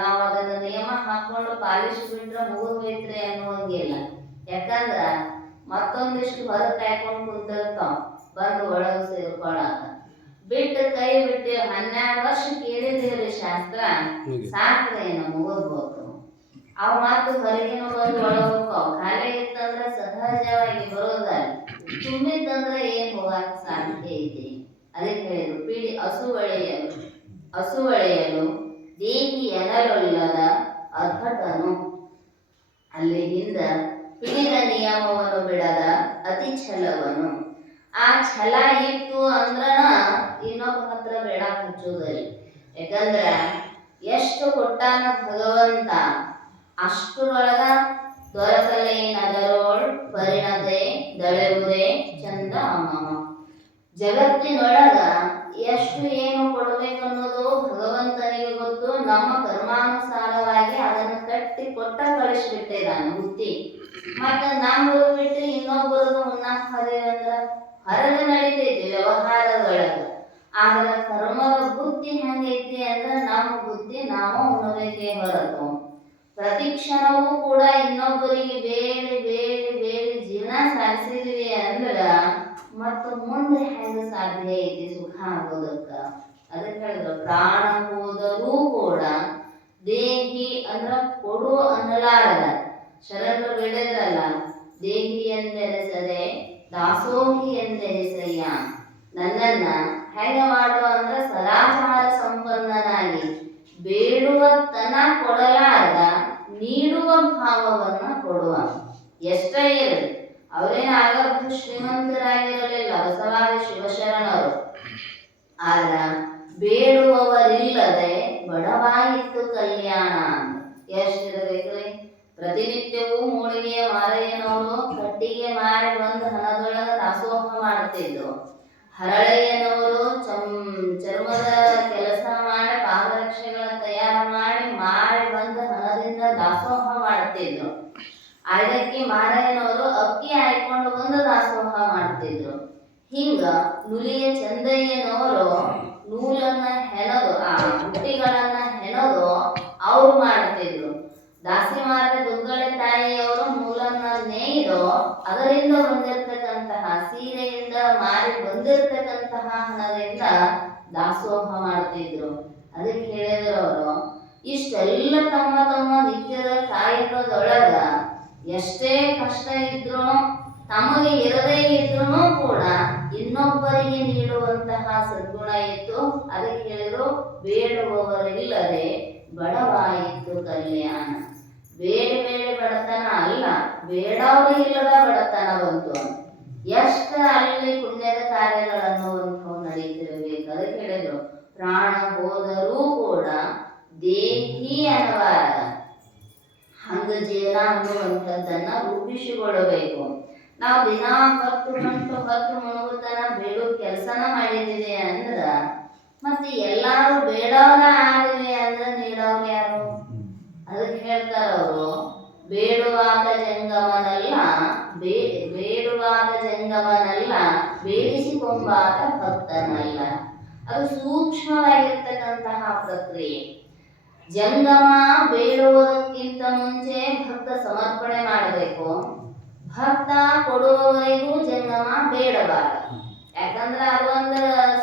ನಾವು ಅದನ್ನ ನಿಯಮ ಹಾಕೊಂಡು ಪಾಲಿಸಿಬಿಟ್ರೆ ಮುಗಿದೋಯ್ತ್ರಿ ಅನ್ನುವಂಗಿಲ್ಲ. ಯಾಕಂದ್ರ ಮತ್ತೊಂದಿಷ್ಟು ಹೊರಗೆ ಕಾಯ್ಕೊಂಡು ಕುಂತಿರ್ತಾವ ಬಂದು ಒಳಗೆ ಸೇರ್ಕೊಳಕ. ಬಿಟ್ಟು ಕೈ ಬಿಟ್ಟು 12 ವರ್ಷ ಕೇಳಿದೇವ್ರಿ ಶಾಸ್ತ್ರ, ಸಾಕ್ರಿ ಏನು ಮುಗಿದ್ಬೋದು. ಅವು ಮತ್ತು ಹೊರಗಿನ ಬಂದು ಒಳಗೆ ಹೋಗ್ತಾವ. ಖಾಲಿ ಇತ್ತಂದ್ರೆ ಸಹಜವಾಗಿ ಬರೋದಲ್ಲ, ತುಂಬಿತ್ತಂದ್ರೆ ಏನ್ ಹೋಗಕ್ ಸಾಧ್ಯ ಐತಿ. ಅದಕ್ಕೆ ಹೇಳಿದ್ರು, ಪಿಡಿ ಹಸುವಳೆಯಲು ದೇಹಿ ಎನಲೊಲ್ಲದ ಅರ್ಹಟನು. ಅಲ್ಲಿಂದ ಪಿಡಿದ ನಿಯಮವನ್ನು ಬಿಡದ ಅತಿ ಛಲವನು. ಆ ಛಲ ಇತ್ತು ಅಂದ್ರನ ಇನ್ನೊಬ್ಬ ಹತ್ರ ಬೇಡ ಹಚ್ಚುವುದಿಲ್ಲ. ಯಾಕಂದ್ರ ಎಷ್ಟು ಕೊಟ್ಟಾನ ಭಗವಂತ ಅಷ್ಟರೊಳಗ ದೊರಕಲೇನದರೋಳ್ ಪರಿಣತೆ ದಳೆವುದೇ ಚಂದ ಅಮ್ಮಮ್ಮ. ಜಗತ್ತಿನೊಳಗ ಎಷ್ಟು ಏನು ಕೊಡಬೇಕನ್ನೋದು ಭಗವಂತನಿಗೆ ಗೊತ್ತು. ನಮ್ಮ ಕರ್ಮಾನುಸಾರವಾಗಿ ಅದನ್ನು ಕಟ್ಟಿ ಕೊಟ್ಟ ಕಳಿಸ್ಬಿಟ್ಟಿದ್ದಾನೆ ಬುದ್ಧಿ. ಮತ್ತೆ ನಮ್ಮದು ಬಿಟ್ಟು ಇನ್ನೊಬ್ಬರದು ಉಣ್ಣಾಕ್ ಹೋದೇವಂದ್ರ ಹೊರಗೆ ನಡೀತೈತಿ ವ್ಯವಹಾರದೊಳಗ. ಆದ್ರ ಕರ್ಮದ ಬುದ್ಧಿ ಹೆಂಗೈತಿ ಅಂದ್ರೆ ನಮ್ಮ ಬುದ್ಧಿ ನಾವು ಉಣಬೇಕೇ ಹೊರತು ಪ್ರತಿ ಕ್ಷಣವೂ ಕೂಡ ಇನ್ನೊಬ್ಬರಿಗೆ ಬೇಡಿ ಬೇಡಿ ಬೇಡಿ ಜೀವನ ಸಾಗಿಸಿದ್ವಿ ಅಂದ್ರ ಮತ್ತು ಮುಂದೆ ಹೆಂಗ ಸಾಧ್ಯ ಐತಿ ಸುಖ ಆಗೋದಕ್ಕ? ಅದಕ್ಕೆ ಹೇಳಿದ್ರು, ಪ್ರಾಣ ಹೋದರೂ ಕೂಡ ದೇಹಿ ಅಂದ್ರ ಕೊಡು ಅನ್ನಲಾರದ. ಶರಣರು ಹೇಳಿದ್ರಲ್ಲ, ದೇಹಿ ಎಂದೆನಿಸದೆ ದಾಸೋಹಿ ಎಂದೆನಿಸಯ್ಯ. ನನ್ನನ್ನ ಹೆಂಗ ಮಾಡುವ ಅಂದ್ರ ಸದಾಚಾರ ಸಂಪನ್ನನಾಗಿ ಬೇಡುವ ತನ ಕೊಡಲಾರದ ನೀಡುವ ಭಾವವನ್ನ ಕೊಡುವ. ಎಷ್ಟೇ ಇರಲಿ. ಅವರೇನು ಆಗರ್ಭ ಶ್ರೀಮಂತರಾಗಿರಲಿಲ್ಲ ಬಸವಾದಿ ಶಿವಶರಣರು. ಆಗ ಬೇಡುವವರಿಲ್ಲದೆ ಬಡವಾಯಿತು ಕಲ್ಯಾಣ ಅಂತ ಎಷ್ಟಿರಬೇಕ್ರಿ. ಪ್ರತಿನಿತ್ಯವೂ ಮೂಳಿಗೆಯ ಮಾರಯ್ಯನವರು ಕಟ್ಟಿಗೆ ಮಾರಿ ಬಂದು ಹಣದೊಳಗ ದಾಸೋಹ ಮಾಡ್ತಿದ್ರು. ಹರಳಯ್ಯನವರು ಚರ್ಮದ ಕೆಲಸ ಮಾಡಿ ಪಾದರಕ್ಷೆಗಳ ತಯಾರು ಮಾರಿ ಬಂದು ಹಣದಿಂದ ದಾಸೋಹ ಮಾಡ್ತಿದ್ರು. ಅದಕ್ಕೆ ಮಾರಯ್ಯನವರು ಅಕ್ಕಿ ಹಾಯ್ಕೊಂಡು ಬಂದು ದಾಸೋಹ ಮಾಡ್ತಿದ್ರು. ಹಿಂಗ ನುಲಿಯ ಚಂದಯ್ಯನವರು ನೂಲನ್ನ ಹೆಣದು ಬುಟ್ಟಿಗಳನ್ನ ಹೆಣದು ಅವ್ರು ಮಾಡ್ತಿದ್ರು. ದಾಸಿಮಾರ ದುಗ್ಗಳೆ ತಾಯಿಯವರು ನೂಲನ್ನ ನೇಯ್ದು ಅದರಿಂದ ಬಂದಿರತಕ್ಕಂತಹ ಸೀರೆಯಿಂದ ಮಾರಿ ಬಂದಿರತಕ್ಕಂತಹ ಹಣದಿಂದ ದಾಸೋಹ ಮಾಡ್ತಿದ್ರು. ಅದಕ್ಕೆ ಹೇಳಿದ್ರು ಅವರು, ಇಷ್ಟೆಲ್ಲ ತಮ್ಮ ತಮ್ಮ ನಿತ್ಯದ ಕಾಯಕದೊಳಗ ಎಷ್ಟೇ ಕಷ್ಟ ಇದ್ರು ತಮಗೆ ಇರದೇ ಇದ್ರೂ ಕೂಡ ಇನ್ನೊಬ್ಬರಿಗೆ ನೀಡುವಂತಹ ಸದ್ಗುಣ ಇತ್ತು. ಅದಕ್ಕೆ ಹೇಳಿದ್ರು ಬೇಡುವವರಿಲ್ಲದೆ ಬಡವಾಯಿತು ಕಲ್ಯಾಣ. ಬೇಡ ಬಡತನ ಅಲ್ಲ, ಬೇಡವರು ಇಲ್ಲದ ಬಡತನ ಬಂತು. ಎಷ್ಟು ಅಲ್ಲಿ ಪುಣ್ಯದ ಕಾರ್ಯಗಳನ್ನು ನಡೀತಿರಬೇಕು. ಅದಕ್ಕೆ ಹೇಳಿದ್ರು ಪ್ರಾಣ ಹೋದರೂ ಕೂಡ ದೇಹಿ ಅನ್ನಬಾರದ. ಹಂಗ ಜೀವನ ಅನ್ನುವಂಥದ್ದನ್ನ ರೂಪಿಸಿಕೊಳ್ಳಬೇಕು. ನಾವು ದಿನ 10 ಗಂಟು 10 ಮುಳುಗುತನ ಬೇಡೋ ಕೆಲಸನ ಮಾಡಿದ್ದೀವಿ ಅಂದ್ರ ಮತ್ತೆ ಎಲ್ಲಾರು ಬೇಡವರ ಆಗಿವೆ ಅಂದ್ರೆ ನೀಡವ್ರು ಯಾರು? ಅದಕ್ಕೆ ಹೇಳ್ತಾರ ಅವರು, ಬೇಡುವಾದ ಜಂಗಮನಲ್ಲ ಬೇಡಿಸಿಕೊಂಬಾದ ಭಕ್ತನಲ್ಲ. ಅದು ಸೂಕ್ಷ್ಮವಾಗಿರ್ತಕ್ಕಂತಹ ಪ್ರಕ್ರಿಯೆ. ಜಂಗಮ ಬೇಡುವುದಕ್ಕಿಂತ ಮುಂಚೆ ಭಕ್ತ ಸಮರ್ಪಣೆ ಮಾಡಬೇಕು. ಭಕ್ತ ಕೊಡುವವರೆಗೂ ಜಂಗಮ ಬೇಡಬಾರದು. ಯಾಕಂದ್ರೆ ಅದೊಂದು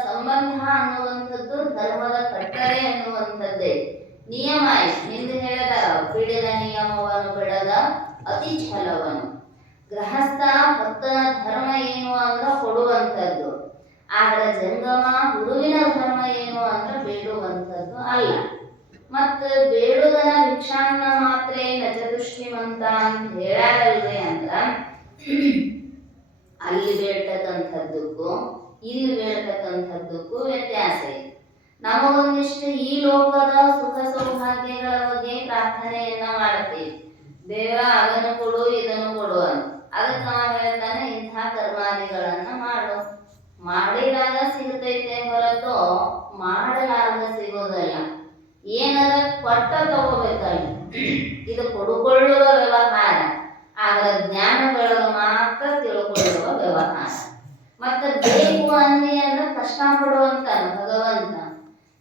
ಸಂಬಂಧ ಅನ್ನುವಂಥದ್ದು ಧರ್ಮದ ಕಟ್ಟಳೆ ಅನ್ನುವಂಥದ್ದೇ ನಿಯಮ. ಹಿಂದೆ ಹೇಳಿದ ಬಿಡದ ನಿಯಮವನ್ನು ಬಿಡದ ಅತಿ ಛಲವನು. ಗೃಹಸ್ಥ ಭಕ್ತನ ಧರ್ಮ ಏನು ಅಂದ್ರೆ ಕೊಡುವಂಥದ್ದು. ಆದ್ರೆ ಜಂಗಮ ಗುರುವಿನ ಧರ್ಮ ಏನು ಅಂದ್ರೆ ಬೇಡುವಂಥದ್ದು ಅಲ್ಲ. ಮತ್ತ ಬೇಡುದನ ಭಿಕ್ಷಾನ್ನ ಮಾತ್ರ ಚತುಷ್ಟಿಮಂತ ಅಂತ ಹೇಳಲ್ರಿ ಅಂದ್ರ ಅಲ್ಲಿ ಬೇಡ್ತಕ್ಕಂಥದ್ದಕ್ಕೂ ಇಲ್ಲಿ ಬೇಡ್ತಕ್ಕಂಥದ್ದಕ್ಕೂ ವ್ಯತ್ಯಾಸ ಇದೆ. ನಮಗೊಂದಿಷ್ಟು ಈ ಲೋಕದ ಸುಖ ಸೌಭಾಗ್ಯಗಳ ಬಗ್ಗೆ ಪ್ರಾರ್ಥನೆಯನ್ನ ಮಾಡ್ತೀವಿ. ದೇವರ ಅದನ್ನು ಕೊಡು ಇದನ್ನು ಕೊಡು ಅಂತ. ಅದಕ್ಕೆ ನಾವು ಹೇಳ್ತಾನೆ ಇಂಥ ಕರ್ಮಾದಿಗಳನ್ನ ಮಾಡು. ಮಾಡಿದಾಗ ಸಿಗುತ್ತೈತೆ ಹೊರತು ಮಾಡಲಾರ್ದ ಸಿಗೋದಲ್ಲ. ಏನದ ಕೊಟ್ಟ ತಗೋಬೇಕಲ್ಲ. ಇದು ಕೊಡುಕೊಳ್ಳುವ ವ್ಯವಹಾರ. ಆಗ ಜ್ಞಾನದೊಳಗ ಮಾತ್ರ ತಿಳ್ಕೊಳ್ಳುವ ವ್ಯವಹಾರ. ಮತ್ತೆ ಬೇಕು ಅಂದಿ ಅಂದ್ರೆ ಕಷ್ಟ ಪಡುವಂತ ಭಗವಂತ.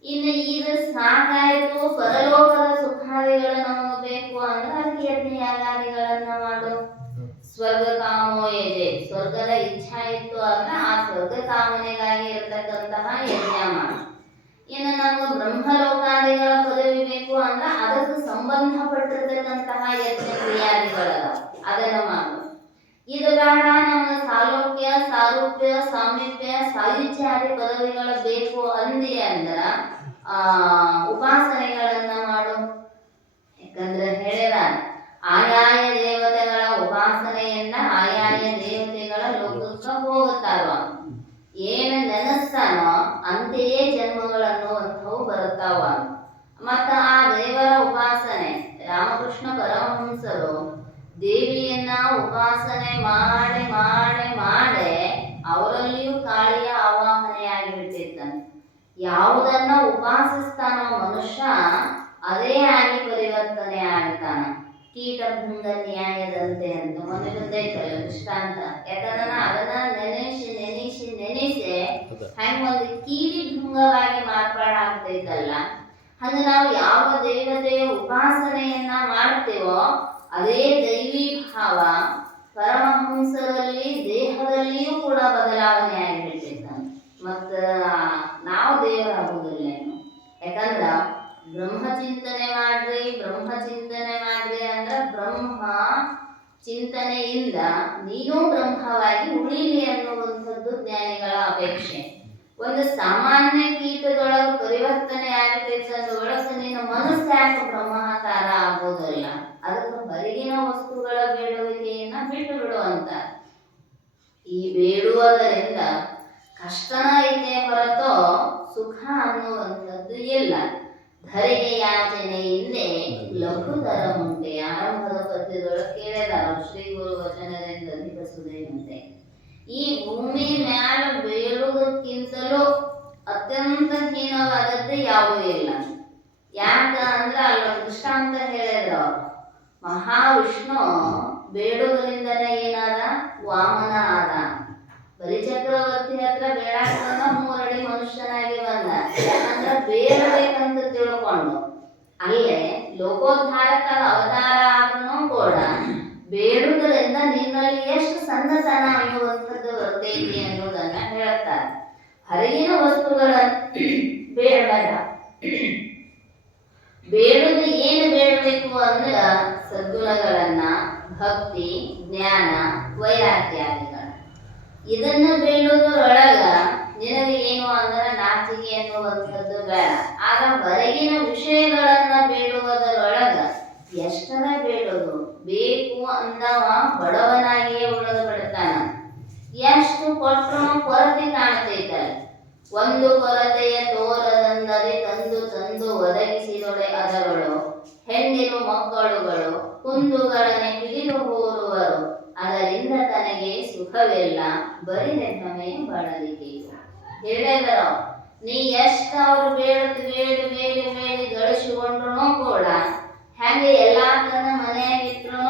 ಇನ್ನು ಇದು ಸಾಕಾಯ್ತು ಪರಲೋಕದ ಸುಖಾದಿಗಳು ನಮಗೆ ಬೇಕು ಅಂದ್ರೆ ಅದಕ್ಕೆ ಯಜ್ಞ ಯಾಗಾದಿಗಳನ್ನ ಮಾಡು. ಸ್ವರ್ಗ ಕಾಮೋ ಯಜೆ, ಸ್ವರ್ಗದ ಇಚ್ಛಾ ಇತ್ತು ಅಂದ್ರೆ ಆ ಸ್ವರ್ಗ ಕಾಮನೆಗಾಗಿ ಇರತಕ್ಕಂತಹ ಯಜ್ಞ ಮಾಡು. ಇನ್ನು ನಮ್ಗೆ ಬ್ರಹ್ಮಲೋಕಾದಿಗಳ ಪದವಿ ಬೇಕು ಅಂದ್ರೆ ಅದಕ್ಕೆ ಸಂಬಂಧಪಟ್ಟಿರ್ತಕ್ಕಂತಹ ಯಜ್ಞ ಕ್ರಿಯಾದಿಗಳದ ಅದನ್ನ ಮಾಡು. ಇದು ಬೇಡ ನಮ್ಗೆ ಸಾಲೋಕ್ಯ ಸಾರೂಪ್ಯ ಸಾಮೀಪ್ಯ ಸಾಯುಜ್ಯಾದಿ ಪದವಿಗಳು ಬೇಕು ಅಂದಿ ಅಂದ್ರ ಉಪಾಸನೆಗಳನ್ನ ಮಾಡು. ಯಾಕಂದ್ರೆ ಹೇಳಿದ ಆಯಾಯ ದೇವತೆಗಳ ಉಪಾಸನೆಯನ್ನ ಆಯಾಯ ದೇವತೆಗಳ ಲೋಕಕ್ಕೆ ಹೋಗುತ್ತಾವ. ಏನು ನೆನೆಸ್ತಾನೋ ಅಂತೆಯೇ ಜನ್ಮಗಳನ್ನುವಂಥವು ಬರುತ್ತಾವ. ಮತ್ತ ಆ ದೇವರ ಉಪಾಸನೆ ರಾಮಕೃಷ್ಣ ಪರಮಹಂಸರು ದೇವಿಯನ್ನ ಉಪಾಸನೆ ಮಾಡಿ ಮಾಡಿ ಮಾಡಿ ಅವರಲ್ಲಿಯೂ ಕಾಳಿಯ ಆವಾಹನೆ ಆಗಿಬಿಟ್ಟಿರ್ತಾನೆ. ಯಾವುದನ್ನ ಉಪಾಸಿಸ್ತಾನೋ ಮನುಷ್ಯ ಅದೇ ಆಗಿ ಪರಿವರ್ತನೆ ಆಗ್ತಾನ. ಕೀಟಭಂಗ ನ್ಯಾಯದಂತೆ ಅಂತ ಮೊನ್ನೆ ಗೊತ್ತೈತಲ್ಲ ದೃಷ್ಟಾಂತ. ಯಾಕಂದ್ರೆ ಅದನ್ನ ನೆನೆಸಿ ನೆನೆಸಿ ನೆನೆಸಿ ಹಂಗ ಒಂದು ಕೀಡಿ ಭಂಗವಾಗಿ ಮಾರ್ಪಾಡಾಗ್ತೈತಲ್ಲ. ಹಂಗ ನಾವು ಯಾವ ದೇವತೆಯ ಉಪಾಸನೆಯನ್ನ ಮಾಡ್ತೇವೋ ಅದೇ ದೈವಿ ಭಾವ ಪರಮಹಂಸರಲ್ಲಿ ದೇಹದಲ್ಲಿಯೂ ಕೂಡ ಬದಲಾವಣೆ ಆಗಿಬಿಟ್ಟಿರ್ತಾನೆ. ಮತ್ತ ನಾವು ದೇವರಾಗುವುದಿಲ್ಲ. ಯಾಕಂದ್ರ ಬ್ರಹ್ಮ ಚಿಂತನೆ ಮಾಡ್ರಿ ಅಂದ್ರ ಬ್ರಹ್ಮ ಚಿಂತನೆಯಿಂದ ನೀನು ಬ್ರಹ್ಮವಾಗಿ ಉಳಿಲಿ ಅನ್ನುವಂಥದ್ದು ಜ್ಞಾನಿಗಳ ಅಪೇಕ್ಷೆ. ಒಂದು ಸಾಮಾನ್ಯ ಕೀಟದೊಳಗ ಪರಿವರ್ತನೆ ಆಗಬೇಕಂದ್ರೊಳಗೆ ನೀನು ಮನಸ್ಸು ಯಾಕೆ ಬ್ರಹ್ಮಾಕಾರ ಆಗೋದಿಲ್ಲ. ಅದಕ್ಕೆ ಹೊರಗಿನ ವಸ್ತುಗಳ ಬೇಡುವಿಕೆಯನ್ನ ಬೇಡುವುದರಿಂದ ಕಷ್ಟನ ಐತೆ ಹೊರತು ಸುಖ ಅನ್ನುವಂಥದ್ದು ಇಲ್ಲ. ಧರೆಗೆ ಯಾಚನೆ ಹಿಂದೆ ಲಘುತರ ಮುಂಟೆ. ಆರಂಭದ ಪದ್ಯದೊಳಗೆ ಕೇಳಿದಾರ ಶ್ರೀ ಗುರು ವಚನದಿಂದ ಅಧಿಕಸುದೇನಂತೆ. ಈ ಭೂಮಿ ಮ್ಯಾಲ ಬೇಡುವುದಕ್ಕಿಂತಲೂ ಅತ್ಯಂತ ಹೀನವಾದದ್ದು ಯಾವುದೂ ಇಲ್ಲ. ಯಾಕ ಅಂದ್ರ ಅಲ್ಲೊಂದು ದೃಷ್ಟಾಂತ ಹೇಳಿದ್ರ ಅವ್ರು. ಮಹಾವಿಷ್ಣು ಬೇಡುವುದರಿಂದನೇ ಏನಾದ? ವಾಮನ ಆದ. ಬಲಿಚಕ್ರವರ್ತಿ ಹತ್ರ ಬೇಡಾಕ 3 ಅಡಿ ಮನುಷ್ಯನಾಗಿ ಬಂದ. ಯಾಕಂದ್ರ ಬೇಡಬೇಕಂತ ತಿಳ್ಕೊಂಡು ಅಲ್ಲೇ ಲೋಕೋದ್ಧಾರಕ ಅವತಾರ ಆದ್ರೂ ಕೂಡ ಬೇಡುವುದರಿಂದ ನಿನ್ನಲ್ಲಿ ಎಷ್ಟು ಸಣ್ಣತನ ಅನ್ನುವಂಥದ್ದು ಬರ್ತೈತಿ ಅನ್ನೋದನ್ನ ಹೇಳ್ತಾರೆ. ಹೊರಗಿನ ವಸ್ತುಗಳನ್ನು ಬೇಡಬೇಡ. ಬೇಡುವುದು ಏನು ಬೇಡಬೇಕು ಅಂದ್ರ ಸದ್ಗುಣಗಳನ್ನ, ಭಕ್ತಿ, ಜ್ಞಾನ, ವೈರಾಗ್ಯಾದಿಗಳ. ಇದನ್ನ ಬೇಡುವುದರೊಳಗ ನಿನಗೆ ಏನು ಅಂದ್ರೆ ನಾಚಿಕೆ ಎನ್ನುವಂಥದ್ದು ಬೇಡ. ಆಗ ಹೊರಗಿನ ವಿಷಯಗಳನ್ನ ಬೇಡುವುದರೊಳಗ ಎಷ್ಟರ ಬೇಡೋದು ಬೇಕು ಅಂದವ ಬಡವನಾಗಿಯೇ ಉಳಿದು ಬಿಡ್ತಾನ. ಎಷ್ಟು ಕೊಟ್ಟರು ಕೊರತೆ ಕಾಣ್ತೈತಲ್ಲ. ಒಂದು ಕೊರತೆಯ ತೋರದಂದರೆ ತಂದು ತಂದು ಒದಗಿಸಿದೊಡೆ ಅದರೊಳು ಹೆಣ್ಣಿರು ಮಕ್ಕಳುಗಳು ಕುಂದುಗಳನೆ ಹಿಡಿದು ಹೋರುವರು. ಅದರಿಂದ ತನಗೆ ಸುಖವಿಲ್ಲ ಬರಿದೆಮ್ಮೆ ಬಳಲಿಕೆ. ಹೇಳಿದರು ನೀ ಎಷ್ಟು ಅವ್ರು ಬೇಡಿ ಬೇಡಿ ಬೇಡಿ ಬೇಡಿ ಗಳಿಸಿಕೊಂಡ್ರು ಕೂಡ ಹೆಂಗೆ ಎಲ್ಲಾ ತನ್ನ ಮನೆಯಾಗಿಟ್ರು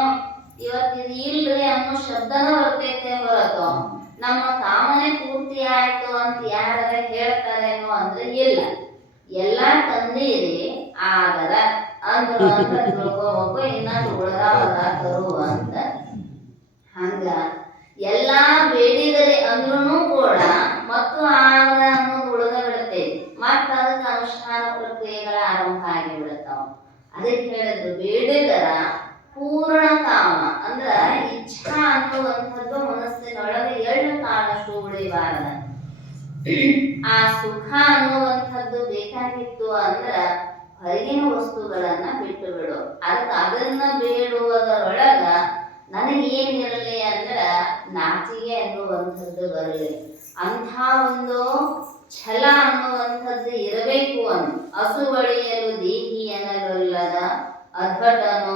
ಇವತ್ತಿದು ಇಲ್ರಿ ಅನ್ನೋ ಶಬ್ದನ ಬರ್ತೈತೆ ಹೊರತು ನಮ್ಮ ಕಾಮನೆ ಪೂರ್ತಿ ಆಯ್ತು ಅಂತ ಯಾರ ಹೇಳ್ತಾರೇನೋ ಅಂದ್ರೆ ಇಲ್ಲ. ಎಲ್ಲಾ ತಂದೀರಿ ಆದರ ಅಂದ್ರು ಅಂತ ತಿಳ್ಕೋಬೇಕು. ಇನ್ನೊಂದು ಉಳಿದಾವದ ತರುವ ಅಂತ ಹಂಗ ಎಲ್ಲಾ ಬೇಡಿದರೆ ಅಂದ್ರೂ ಕೂಡ ಮತ್ತು ಆಗ ಅನ್ನೋದು ಉಳಿದ ಬಿಡುತ್ತೈತಿ. ಮತ್ತ ಅದಕ್ಕೆ ಅನುಷ್ಠಾನ ಪ್ರಕ್ರಿಯೆಗಳ ಆರಂಭ ಆಗಿ ಬಿಡುತ್ತಾವ. ಅದಕ್ಕೆ ಹೇಳಿದ್ರು ಬೇಡಿದರ ಪೂರ್ಣ ಕಾಮ ಅಂದ್ರ ಇಚ್ಛಾ ಅನ್ನುವಂಥದ್ದು ಮನಸ್ಸಿನೊಳಗೆ ಎಳ್ಳು ಕಾಲಷ್ಟು ಉಳಿಬಾರದ. ಆ ಸುಖ ಅನ್ನುವಂಥದ್ದು ಬೇಕಾಗಿತ್ತು ಅಂದ್ರ ಹೊರಗಿನ ವಸ್ತುಗಳನ್ನ ಬಿಟ್ಟು ಬಿಡು. ಅದನ್ನ ಬೇಡುವುದರೊಳಗ ನನಗೇನಿರಲಿ ಅಂದ್ರ ನಾಚಿಕೆ ಅನ್ನುವಂಥದ್ದು ಬರಲಿ. ಅಂಥ ಒಂದು ಛಲ ಅನ್ನುವಂಥದ್ದು ಇರಬೇಕು ಅಂತ. ಹಸುವಳಿಯಲು ದೇಹಿ ಅನ್ನಲೊಲ್ಲದ ಅಧ್ವಟನು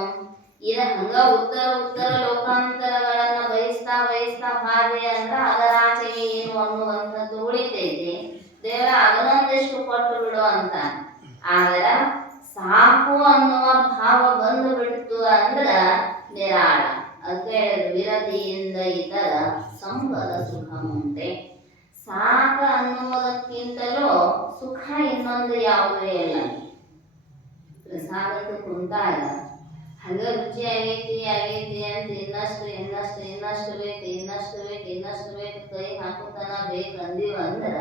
ಇದ ಹಂಗ ಉತ್ತರ ಲೋಕಾಂತರಗಳನ್ನ ಬಯಸ್ತಾ ಬಯಸ್ತಾ ಹಾಗೆ ಅಂದ್ರ ಅದರಾಚೆಗೆ ಏನು ಅನ್ನುವಂಥದ್ದು ಉಳಿತೈತಿ. ದೇವರ ಅದನ್ನೊಂದಿಷ್ಟು ಕೊಟ್ಟು ಬಿಡು ಅಂತ. ಆದ್ರ ಸಾಕು ಅನ್ನುವ ಭಾವ ಬಂದು ಬಿಡ್ತು ಅಂದ್ರ ನಿರಾಳ. ಅದಕ್ಕೆ ವಿರತಿಯಿಂದ ಇತರ ಸಂಪದ ಸುಖ ಮುಂದೆ. ಸಾಕ ಅನ್ನುವುದಕ್ಕಿಂತಲೂ ಸುಖ ಇನ್ನೊಂದು ಯಾವುದೇ ಇಲ್ಲ. ಪ್ರಸಾದಕ್ಕೆ ಕುಂತಾಗ ಹಂಗ ರುಚಿ ಆಗೈತಿ ಆಗೈತಿ ಅಂತ ಇನ್ನಷ್ಟು ಇನ್ನಷ್ಟು ಇನ್ನಷ್ಟು ಬೇಕು ಇನ್ನಷ್ಟು ಬೇಕು ಇನ್ನಷ್ಟು ಬೇಕು ಕೈ ಹಾಕುತ್ತಾನ ಬೇಕು ಅಂದೀವ ಅಂದ್ರ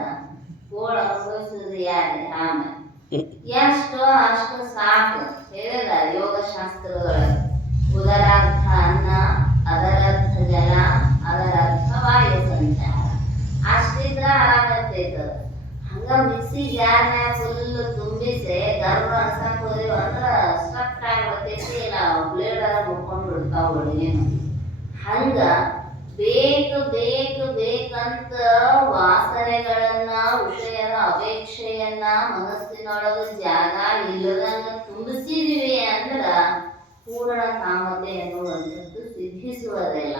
ಗೋಳ ಅನುಭವಿಸುದು ಯಾರು? ಆಮೇಲೆ ಎಷ್ಟು ಅಷ್ಟು ಸಾಕು ಹೇಳಿದ ಯೋಗಶಾಸ್ತ್ರಗಳ. ಉದರಾರ್ಥ ಅನ್ನ, ಅದರರ್ಥ ಜಲ, ಅದರರ್ಥ ವಾಯು ಸಂಚಾರ. ಅಷ್ಟಿದ್ರ ಆರಾಮತ್ತೈತ. ಹಂಗ ಮಿಕ್ಸಿ ಜಾರ್ನ್ಯಾಗ ಫುಲ್ ತುಂಬಿಸಿ ಗರ್ಭ ಅನ್ಸಕ್ ಹೋದಿವ ಅಂದ್ರ ಸ್ಟ್ರಕ್ ಆಗ್ಬಿಡ್ತೈತಿ. ನಾವು ಬ್ಲೇಡರ ಮುಟ್ಕೊಂಡು ಬಿಡ್ತಾವ ಒಳಗೇನು. ಹಂಗ ಬೇಕು ಬೇಕು ಬೇಕಂತ ವಾಸನೆಗಳನ್ನ ವಿಷಯದ ಅಪೇಕ್ಷೆಯನ್ನ ಮನಸ್ಸಿನೊಳಗ ಜಾಗ ಇಲ್ಲದಂಗ ತುಂಬಿಸಿದೀವಿ ಅಂದ್ರ ಪೂರ್ಣ ಕಾಮತೆ ಎನ್ನುವಂಥದ್ದು ಸಿದ್ಧಿಸುವುದಿಲ್ಲ.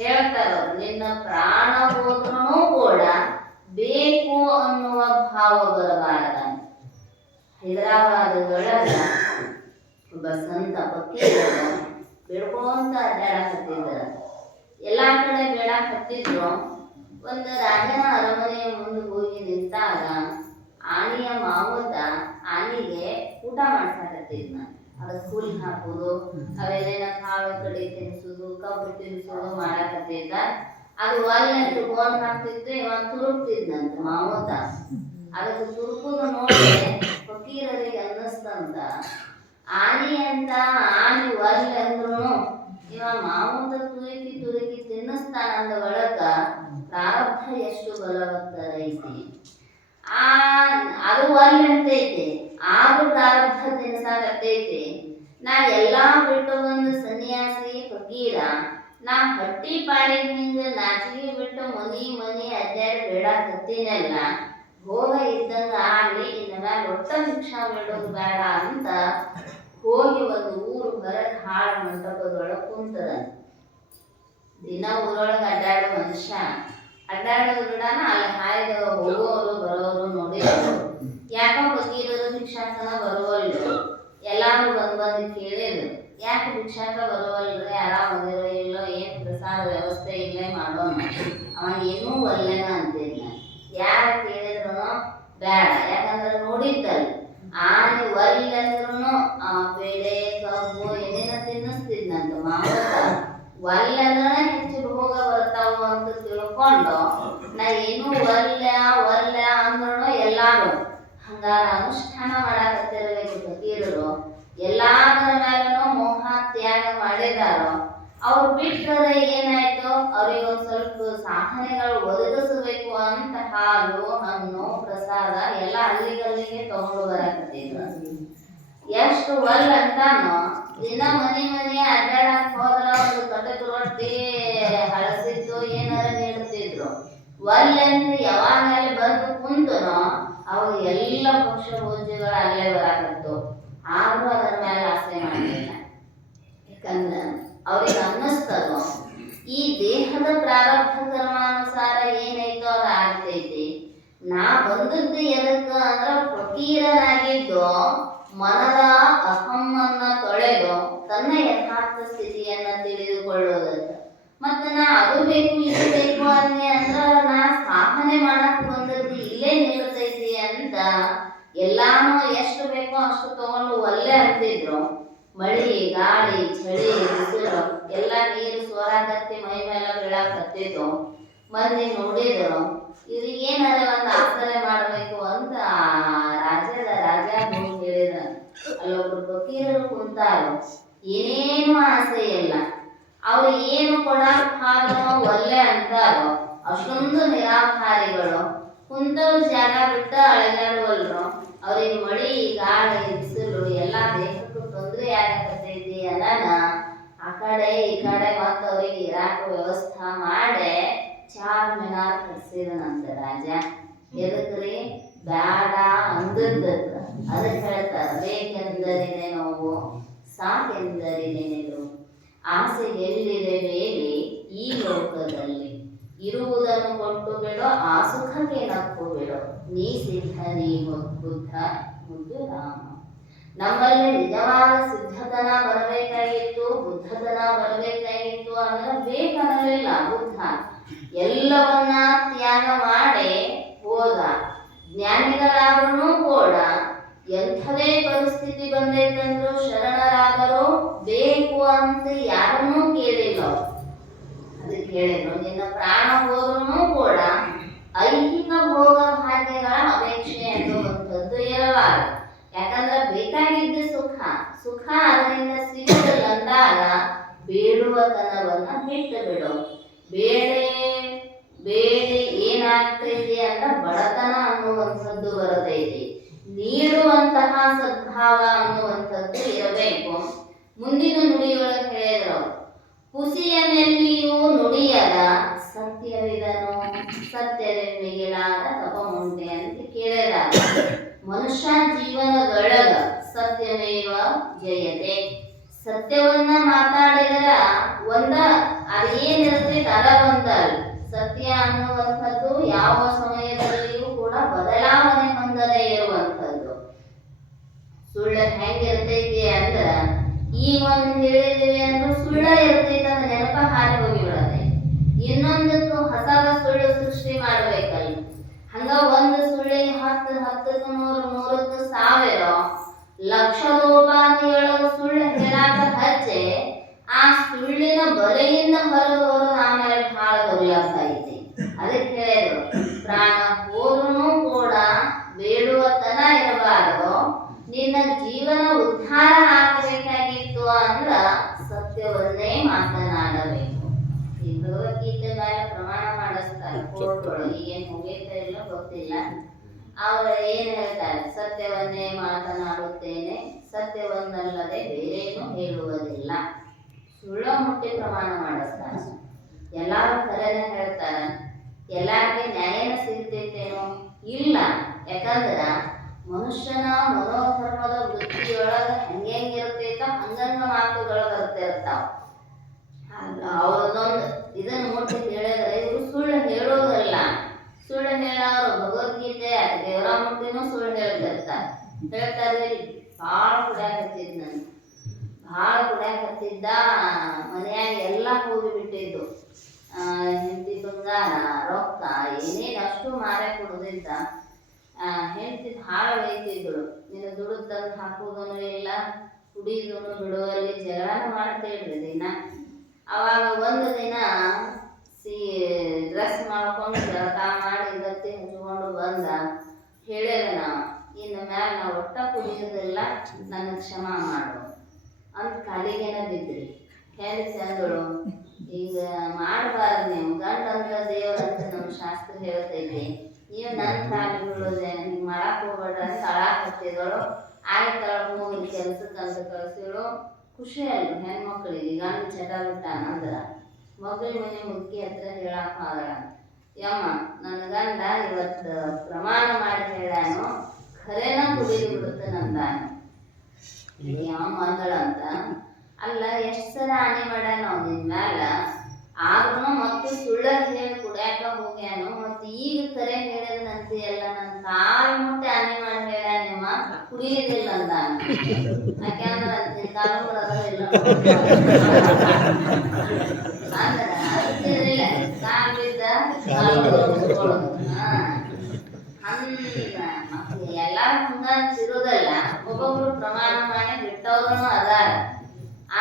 ಹೇಳ್ತಾರ ನಿನ್ನ ಪ್ರಾಣ ಹೋದ್ರೂ ಕೂಡ ಬೇಕು ಅನ್ನುವ ಭಾವ ಬರಬಾರದ. ಹೈದರಾಬಾದೊಳಗ ಒಬ್ಬ ಸಂತ ಫಕೀರರು ಬೇಡ್ಕೊಂತ ಅಡ್ಡಾಡಕತ್ತಿದ್ರ. ಎಲ್ಲಾ ಕಡೆ ಬೇಡಾಕತ್ತಿದ್ರು. ಒಂದು ರಾಜನ ಅರಮನೆಯ ಮುಂದೆ ಹೋಗಿ ನಿಂತಾಗ ಆನೆಯ ಮಾವುತ ಆನೆಗೆ ಊಟ ಮಾಡ್ಸಾಕತ್ತಿದ್ನ. ಅದಕ್ಕೆ ಕೂಲಿ ಹಾಕುದು, ಅವೆಲ್ಲ ಕಾಳು ಕಡಿ ತಿನ್ಸುದು, ಕಬ್ಬು ತಿನ್ಸುದು ಮಾಡಾಕತ್ತಿದ್ದ. ಅದು ಒಳ್ಳೆ ಗೋನ್ ಹಾಕ್ತಿದ್ರೆ ಇವ ತುರುಕ್ತಿದ್ನಂತ ಮಾವುತ. ಅದಕ್ಕೆ ತುರುಕುದು ನೋಡಿ ಫಕೀರರಿಗೆ ಅನ್ನಿಸ್ತಂತ ಆನೆ ಅಂತ ಆನೆ ಒಲ್ಲೆ ಅಂದ್ರು ಇವ ಮಾವುತ ತುರುಕಿ ತುರುಕಿ ತಿನ್ನಿಸ್ತಾನಂದ ಒಳಗ ಪ್ರಾರಬ್ಧ ಎಷ್ಟು ಬಲವತ್ತರೈತಿ. ಅದು ಒಲ್ಲೆ ಅಂತೈತಿ, ಆದ್ರೂ ಪ್ರಾರಬ್ಧ ತಿನ್ಸಾಕತ್ತೈತಿ. ನಾ ಎಲ್ಲಾ ಬಿಟ್ಟು ಬಂದು ಸನ್ಯಾಸಿ ಫಕೀರ, ನಾ ಹಟ್ಟಿ ಪಾಡಿಗೆ ಹಿಂಗ ನಾಚಿಗೆ ಬಿಟ್ಟು ಮನಿ ಮನಿ ಬೇಡಕತ್ತೀನಲ್ಲ, ಭೋಗ ಇದ್ದಂಗ ಆಗ್ಲಿ, ಇನ್ನ ಮ್ಯಾಲ ಒಟ್ಟ ಭಿಕ್ಷಾ ಬೇಡೋದು ಬೇಡ ಅಂತ ಹೋಗಿ ಒಂದು ಊರು ಹೊರಗೆ ಹಾಳು ಮಂಟಪದೊಳಗೆ ಕುಂತದ. ದಿನ ಊರೊಳಗೆ ಅಡ್ಡಾಡೋ ಮನುಷ್ಯ ಅಡ್ಡಾಡೋದು ಬಿಡಾನ ಅಲ್ಲಿ ಹಾಯ್ದ ಹೋಗೋರು ಬರೋರು ನೋಡಿದ್ರು. ಯಾಕೋ ಬಕೀರರು ಭಿಕ್ಷಾಟನ ಬರುವಲ್ರು. ಎಲ್ಲಾರು ಬಂದು ಕೇಳಿದ್ರು, ಯಾಕೆ ಭಿಕ್ಷಾಟ ಬರುವಲ್ರಿ, ಆರಾಮದಿರೋ ಇಲ್ಲೋ, ಏನ್ ಪ್ರಸಾದ ವ್ಯವಸ್ಥೆ ಇಲ್ಲೇ ಮಾಡೋಣ. ಅವ ಏನೂ ಒಲ್ಲೆನ ಅಂತಿದ್ನ. ಯಾರು ಕೇಳಿದ್ರು ಬೇಡ, ಯಾಕಂದ್ರೆ ನೋಡಿದ್ದಲ್ಲ ಆನೆ ಒಲ್ಲಂದ್ರೂ ಬೇಳೆ ಕಬ್ಬು ಏನೇನ ತಿನ್ನಿಸ್ತಿದ್ನಂತ ಮಾವತ್ತ. ಒಲ್ಲಂದ್ರೆ ಹೆಚ್ಚು ಭೋಗ ಬರ್ತಾವು ಅಂತ ತಿಳ್ಕೊಂಡು ನಾ ಏನು ಒಲ್ಲೆ ಅಂದ್ರೂ ಎಲ್ಲಾರು ಹಂಗಾರ ಅನುಷ್ಠಾನ ಮಾಡಾಕತ್ತಿರ್ಬೇಕು ಫಕೀರರು. ಎಲ್ಲಾದ್ರ ಮೇಲೂ ಮೋಹ ತ್ಯಾಗ ಮಾಡಿದಾರೋ ಅವ್ರು ಬಿಟ್ಟರೆ ಏನಾಯ್ತು, ಅವ್ರಿಗೊಂದು ಸ್ವಲ್ಪ ಸಾಧನೆಗಳು ಒದಗಿಸಬೇಕು ಅಂತ ಹಾಲು ಹಣ್ಣು ಪ್ರಸಾದ ಎಲ್ಲ ಅಲ್ಲಿಗಲ್ಲಿಗೆ ತಗೊಂಡು ಬರಾಕತ್ತಿದ್ರು. ಎಷ್ಟು ಒಲ್ ಅಂತಾನು ದಿನ ಮನೆ ಅಡ್ಡಾಡಕ್ ಹೋದ್ರ ಒಂದು ಕಟಕ್ ರೊಟ್ಟಿ ಹಳಸಿದ್ದು ಏನಾರ ನೀಡುತ್ತಿದ್ರು. ಒಲ್ಲೆಂದು ಯಾವಾಗಲೇ ಬಂದು ಕುಂತನೋ ಅವು ಎಲ್ಲ ಪಕ್ಷ ಭೋಜ್ಯಗಳು ಅಲ್ಲೇ ಬರಾಕತ್ತು. ಆದ್ರೂ ಅದರ ಮೇಲೆ ಆಸೆ ಮಾಡಲಿಲ್ಲ. ಯಾಕಂದ್ರೆ ಅವ್ರಿಗೆ ಅನ್ನಿಸ್ತದೋ ಈ ದೇಹದ ಪ್ರಾರಬ್ಧ ಕರ್ಮಾನುಸಾರ ಏನೈತೋ ಅದು ಆಗ್ತೈತಿ. ನಾ ಬಂದದ್ದು ಎದಕ್ಕ ಅಂದ್ರ ಫಕೀರನಾಗಿದ್ದು ಮನದ ಅಹಮ್ಮನ್ನ ತೊಳೆದು ತನ್ನ ಯಥಾರ್ಥ ಸ್ಥಿತಿಯನ್ನ ತಿಳಿದುಕೊಳ್ಳೋದಕ್ಕೆ. ಮತ್ತೆ ನಾ ಅದು ಬೇಕು ಇದು ಬೇಕು ಅಂದ್ರ ನಾ ಸಾಧನೆ ಮಾಡಕ್ ಬಂದದ್ದು ಇಲ್ಲೇ ನಿಲ್ಲತೈತಿ ಅಂತ ಎಲ್ಲಾನು ಎಷ್ಟು ಬೇಕೋ ಅಷ್ಟು ತಗೊಂಡು ಒಲ್ಲೆ ಅಂತಿದ್ರು. ಮಳಿ ಗಾಳಿ ಚಳಿ ಬಿಸಿಲು ಎಲ್ಲ ನೀರು ಸೋರಾಕತ್ತಿ ಮೈ ಮೇಲೆ ಬೀಳಾಕತ್ತಿತ್ತು. ಮಂದಿ ನೋಡಿದ್ರು, ಇವ್ರಿಗೆ ಏನಾರ ಒಂದು ಆಸರೆ ಮಾಡಬೇಕು ಅಂತ ರಾಜ ಹೇಳಿದ್ರ. ಅಲ್ಲೊಬ್ರು ಫಕೀರರು ಕುಂತಾರು, ಏನೇನು ಆಸೆ ಇಲ್ಲ. ಅವ್ರು ಏನು ಕೊಡಾಕ್ ಒಲ್ಲೆ ಅಂತಾರೋ ಅಷ್ಟೊಂದು ನಿರಾಧಾರಿಗಳು. ಕುಂತವ್ರ ಜಾಗ ಬಿಟ್ಟ ಅಳೆದಾಡುವಲ್ರು. ಅವ್ರಿಗೆ ಮಳಿ ಗಾಳಿ ಬಿಸಿಲು ಎಲ್ಲ ದೇಹಕ್ಕೂ ತೊಂದರೆ ಆಗತೈತಿ ಅದಾನ ಆ ಕಡೆ ಈ ಕಡೆ ಮತ್ತ ಅವ್ರಿಗೆ ಇರಾಕ ವ್ಯವಸ್ಥೆ ಮಾಡಿ ಚಾರ್ ಮಿನಾರ್ ಕಟ್ಸಿದನಂತ ರಾಜ. ಎದಕ್ರಿ? ಬ್ಯಾಡ ಅಂದದ್ದಕ್ಕ. ಅದಕ್ಕೆ ಹೇಳ್ತಾರ, ಬೇಕೆಂದರಿದೆ ನೋವು, ಸಾಕೆಂದರಿದೆ ನಿಲು, ಆಸೆಗೆಲ್ಲಿದೆ ಬೇಡಿ ಈ ಲೋಕದಲ್ಲಿ, ಇರುವುದನ್ನು ಕೊಟ್ಟು ಬಿಡೋ ಆ ಸುಖಕ್ಕೆ ನಕ್ಕು ಬಿಡೋ, ನೀ ಸಿದ್ಧ ನೀ ಬುದ್ಧ ಮುದ್ದು ರಾಮ. ನಮ್ಮಲ್ಲಿ ನಿಜವಾದ ಸಿದ್ಧತನ ಬರಬೇಕಾಗಿತ್ತು, ಬುದ್ಧತನ ಬರಬೇಕಾಗಿತ್ತು ಅಂದ್ರೆ ಬೇಕನ್ನಲಿಲ್ಲ. ಬುದ್ಧ ಎಲ್ಲವನ್ನ ತ್ಯಾಗ ಮಾಡಿ ಹೋದ. ಜ್ಞಾನಿಗಳಾದ್ರೂ ಕೂಡ ಎಂಥದೇ ಪರಿಸ್ಥಿತಿ ಬಂದೈತಂದ್ರು ಶರಣರಾದರೂ ಬೇಕು ಅಂತ ಯಾರನ್ನೂ ಕೇಳಿಲ್ಲ. ಅದಕ್ಕೆ ಹೇಳಿದ್ರು, ನಿನ್ನ ಪ್ರಾಣ ಹೋದ್ರೂ ಕೂಡ ಐಹಿಕ ಭೋಗ ಭಾಗ್ಯಗಳ ಅಪೇಕ್ಷೆ ಅನ್ನುವಂಥದ್ದು ಇರಬಾರದು. ಯಾಕಂದ್ರೆ ಬೇಕಾಗಿದ್ದ ಸುಖ ಅದರಿಂದ ಸಿಗಲಿಲ್ಲ ಅಂದಾಗ ಬೇಡುವತನವನ್ನ ಬಿಟ್ಟು ಬಿಡು. ಬೇಡಿ ಏನಾಗ್ತೈತಿ ಅಂದ್ರೆ ಬಡತನ ಅನ್ನುವಂಥದ್ದು ಬರತೈತಿ. ನೀಡುವಂತಹ ಸದ್ಭಾವ ಅನ್ನುವಂಥದ್ದು ಇರಬೇಕು. ಮುಂದಿನ ನುಡಿಯೊಳಗೆ ಹೇಳಿದ್ರು, ಹುಸಿಯನೆಲ್ಲಿಯೂ ನುಡಿಯದ ಸತ್ಯವಿದನು, ಸತ್ಯವೆಂಬಿಗಿಲಾದ ತಪಮುಂಟೆ ಅಂತ ಕೇಳಿದಾಗ ಮನುಷ್ಯ ಜೀವನದೊಳಗ ಸತ್ಯಮೇವ ಜಯತೆ. ಸತ್ಯವನ್ನ ಮಾತಾಡಿದರ ಅದೇನಿರ್ತೈತೆ ಅದ ಒಂದಲ್ಲ. ಸತ್ಯ ಅನ್ನುವಂಥದ್ದು ಯಾವ ಸಮಯದಲ್ಲಿಯೂ ಕೂಡ ಬದಲಾವಣೆ ಹೊಂದದೇ ಇರುವಂಥದ್ದು. ಸುಳ್ಳು ಹೆಂಗಿರ್ತೈತಿ ಅಂದ್ರ ಈಗ ಒಂದು ಹೇಳಿದಿವಿ ಅಂದ್ರೆ ಸುಳ್ಳ ಇರ್ತೈತೆ ಅಂದ್ರೆ ನೆನಪ ಹಾರಿ ಹೋಗಿ ಬಿಡತ್ತೆ. ಇನ್ನೊಂದಕ್ಕೂ ಹೊಸದ ಸುಳ್ಳು ಸೃಷ್ಟಿ ಮಾಡ್ಬೇಕಲ್ಲ. ಹಂಗ ಒಂದು ಸುಳ್ಳಿಗೆ 10, 10ಕ್ಕೆ 100, 100ಕ್ಕೆ 1000 ಲಕ್ಷದೋಪಾದಿಯೊಳಗ ಸುಳ್ಳು ಹೇಳಾಕ ಹಚ್ಚೆ ಆ ಸುಳ್ಳಿನ ಬಲೆಯಿಂದ ಹೊರಗೆ ಬರೋದು ಆಮೇಲೆ ಬಹಳ ದುರ್ಲಭ ಐತಿ. ಅದಕ್ಕೆ ಹೇಳಿದ್ರು, ಪ್ರಾಣ ಹೋದ್ರೂ ಕೂಡ ಬೇಡುವತನ ಇರಬಾರದು. ನಿನ್ನ ಜೀವನ ಉದ್ಧಾರ ಆಗಬೇಕಾಗಿತ್ತು ಅಂದ್ರ ಸತ್ಯವನ್ನೇ ಮಾತನಾಡಬೇಕು. ಈ ಭಗವದ್ಗೀತೆ ಮೇಲೆ ಪ್ರಮಾಣ ಮಾಡಿಸ್ತಾರೆ ಕೋರ್ಟ್ಗಳು. ಈಗೇನು ಮುಗಿತಾ ಇಲ್ಲ ಗೊತ್ತಿಲ್ಲ. ಅವರು ಏನ್ ಹೇಳ್ತಾರೆ, ಸತ್ಯವನ್ನೇ ಮಾತನಾಡುತ್ತೇನೆ, ಸತ್ಯವನ್ನಲ್ಲದೆ ಬೇರೇನು ಹೇಳುವುದಿಲ್ಲ. ಸುಳ್ಳು ಮುಟ್ಟಿ ಪ್ರಮಾಣ ಮಾಡಿಸ್ತಾರೆ. ಎಲ್ಲಾರು ಖರೇನೆ ಹೇಳ್ತಾರ. ಎಲ್ಲಾರಿಗೆ ನ್ಯಾಯನ ಇಲ್ಲ. ಯಾಕಂದ್ರ ಮನುಷ್ಯನ ಮನೋಧರ್ಮದ ವೃತ್ತಿಯೊಳಗ ಹೆಂಗಿರ್ತೈತ ಹಂಗಂಗ ಮಾತುಗಳು ಬರ್ತಿರ್ತಾವ. ಅವ್ರದೊಂದು ಇದನ್ನ ಮುಟ್ಟಿ ಹೇಳಿದ್ರೆ ಇವರು ಸುಳ್ಳು ಹೇಳೋದಲ್ಲ. ಸುಳ್ಳು ಹೇಳೋರು ಭಗವದ್ಗೀತೆ ದೇವರ ಮುಟ್ಟಿನೂ ಸುಳ್ಳು ಹೇಳ್ತಾರೆ. ಭಾಳ ಕುಡ್ಯಾಕತ್ತಿದ್ ನಾನು, ಭಾಳ ಕುಡ್ಯಾಕತ್ತಿದ್ದ. ಮನ್ಯಾಗ ಎಲ್ಲ ಹೋಗಿ ಬಿಟ್ಟಿದ್ದು, ಹೆಂಡತಿ ಬಂಗಾರ ರೊಕ್ಕ ಏನೇನು ಅಷ್ಟು ಮಾರೇ ಕೊಡೋದಿದ್ದ. ಹೆಂಡತಿ ಭಾಳ ಬೈತಿದ್ದಳು, ನೀನು ದುಡ್ಡು ತಂದು ಹಾಕೋದೂ ಇಲ್ಲ, ಕುಡಿಯೋದೂ ಬಿಡುವಲ್ಲಿ ಜಗಳನ ಮಾಡ್ತೇಳ್ರಿ ದಿನ. ಅವಾಗ ಒಂದು ದಿನ ಡ್ರೆಸ್ ಮಾಡ್ಕೊಂಡು ಜಳಕ ಮಾಡಿ ಗತ್ತಿ ಹಚ್ಕೊಂಡು ಬಂದ. ಹೇಳಿದೆ ನಾವು, ಇನ್ನು ಮ್ಯಾಲ ನಾವು ಒಟ್ಟ ಕುಡಿಯೋದಿಲ್ಲ, ನನಗೆ ಕ್ಷಮಾ ಮಾಡು ಅಂತ ಕಾಲಿಗೇನ ಬಿದ್ರಿ. ಹೆಂಡತಿ ಅಂದಳು, ಈಗ ಮಾಡಬಾರ್ದು, ನೀವು ಗಂಡ ಅಂತ ದೇವ್ರಂತ ನಮ್ಮ ಶಾಸ್ತ್ರ ಹೇಳ್ತೈತಿ, ನೀವು ನನ್ನ ಕಾಲಿ ಬೀಳೋದೆ, ಹಿಂಗೆ ಮಾಡಕ್ಕೆ ಹೋಗ್ಬೇಡ್ರ ಅಂತ ಅಳಾಕ್ ಹತ್ತಿದಳು. ಆಯ್ತು ಹೋಗಿ ಕೆಲ್ಸಕ್ಕೆ ಅಂತ ಕಳಿಸಿಳು. ಖುಷಿ ಅಲ್ರಿ ಹೆಣ್ಮಕ್ಳಿಗೆ, ಗಂಡ ಚಟ ಬಿಟ್ಟಾನ ಅಂದ್ರ. ಮಗಳ ಮನೆ ಮುದುಕಿ ಹತ್ರ ಹೇಳಾಕ ಆದಳ, ಯಮ್ಮ ನನ್ನ ಗಂಡ ಇವತ್ತು ಪ್ರಮಾಣ ಮಾಡಿ ಹೇಳ್ಯಾನು, ಖರೇನ ಕುಡಿದು ಬಿಡುತ್ತೇನಂದಾನು. ಯಾವ ಅಂದಳಂತ, ಅಲ್ಲ ಎಷ್ಟು ಸಲ ಹಾನಿ ಮಾಡ್ಯಾನ ನಿನ್ ಮ್ಯಾಲ, ಆದ್ರೂ ಮತ್ತೆ ಸುಳ್ಳ ಹೇಳಿ ಕುಡ್ಯಾಕ ಹೋಗ್ಯಾನು, ಮತ್ತೆ ಈಗ ಕರೆ ಹೇಳಿದನಂತೆ ಎಲ್ಲ ನನ್ನ ಕಾಲು ಮುಟ್ಟೆ ಹಾನಿ ಮಾಡಿ ಹೇಳ್ಯಾನಿಮ್ಮ, ಕುಡಿಯೋದಿಲ್ಲ ಅಂದಾನ. ಯಾಕೆಂದ್ರೆ ಕಾಲು ಬರೋದಿಲ್ಲ ಅಂದ್ರ ಅದಕ್ಕಿರಲಿಲ್ಲ, ಕಾಲು ಬಿದ್ದ ಎಲ್ಲಾರು ಹಂಗಂತಿರೋದಲ್ಲ. ಒಬ್ಬೊಬ್ರು ಪ್ರಮಾಣ ಮಾಡಿ ಬಿಟ್ಟವ್ರು ಅದಾರ.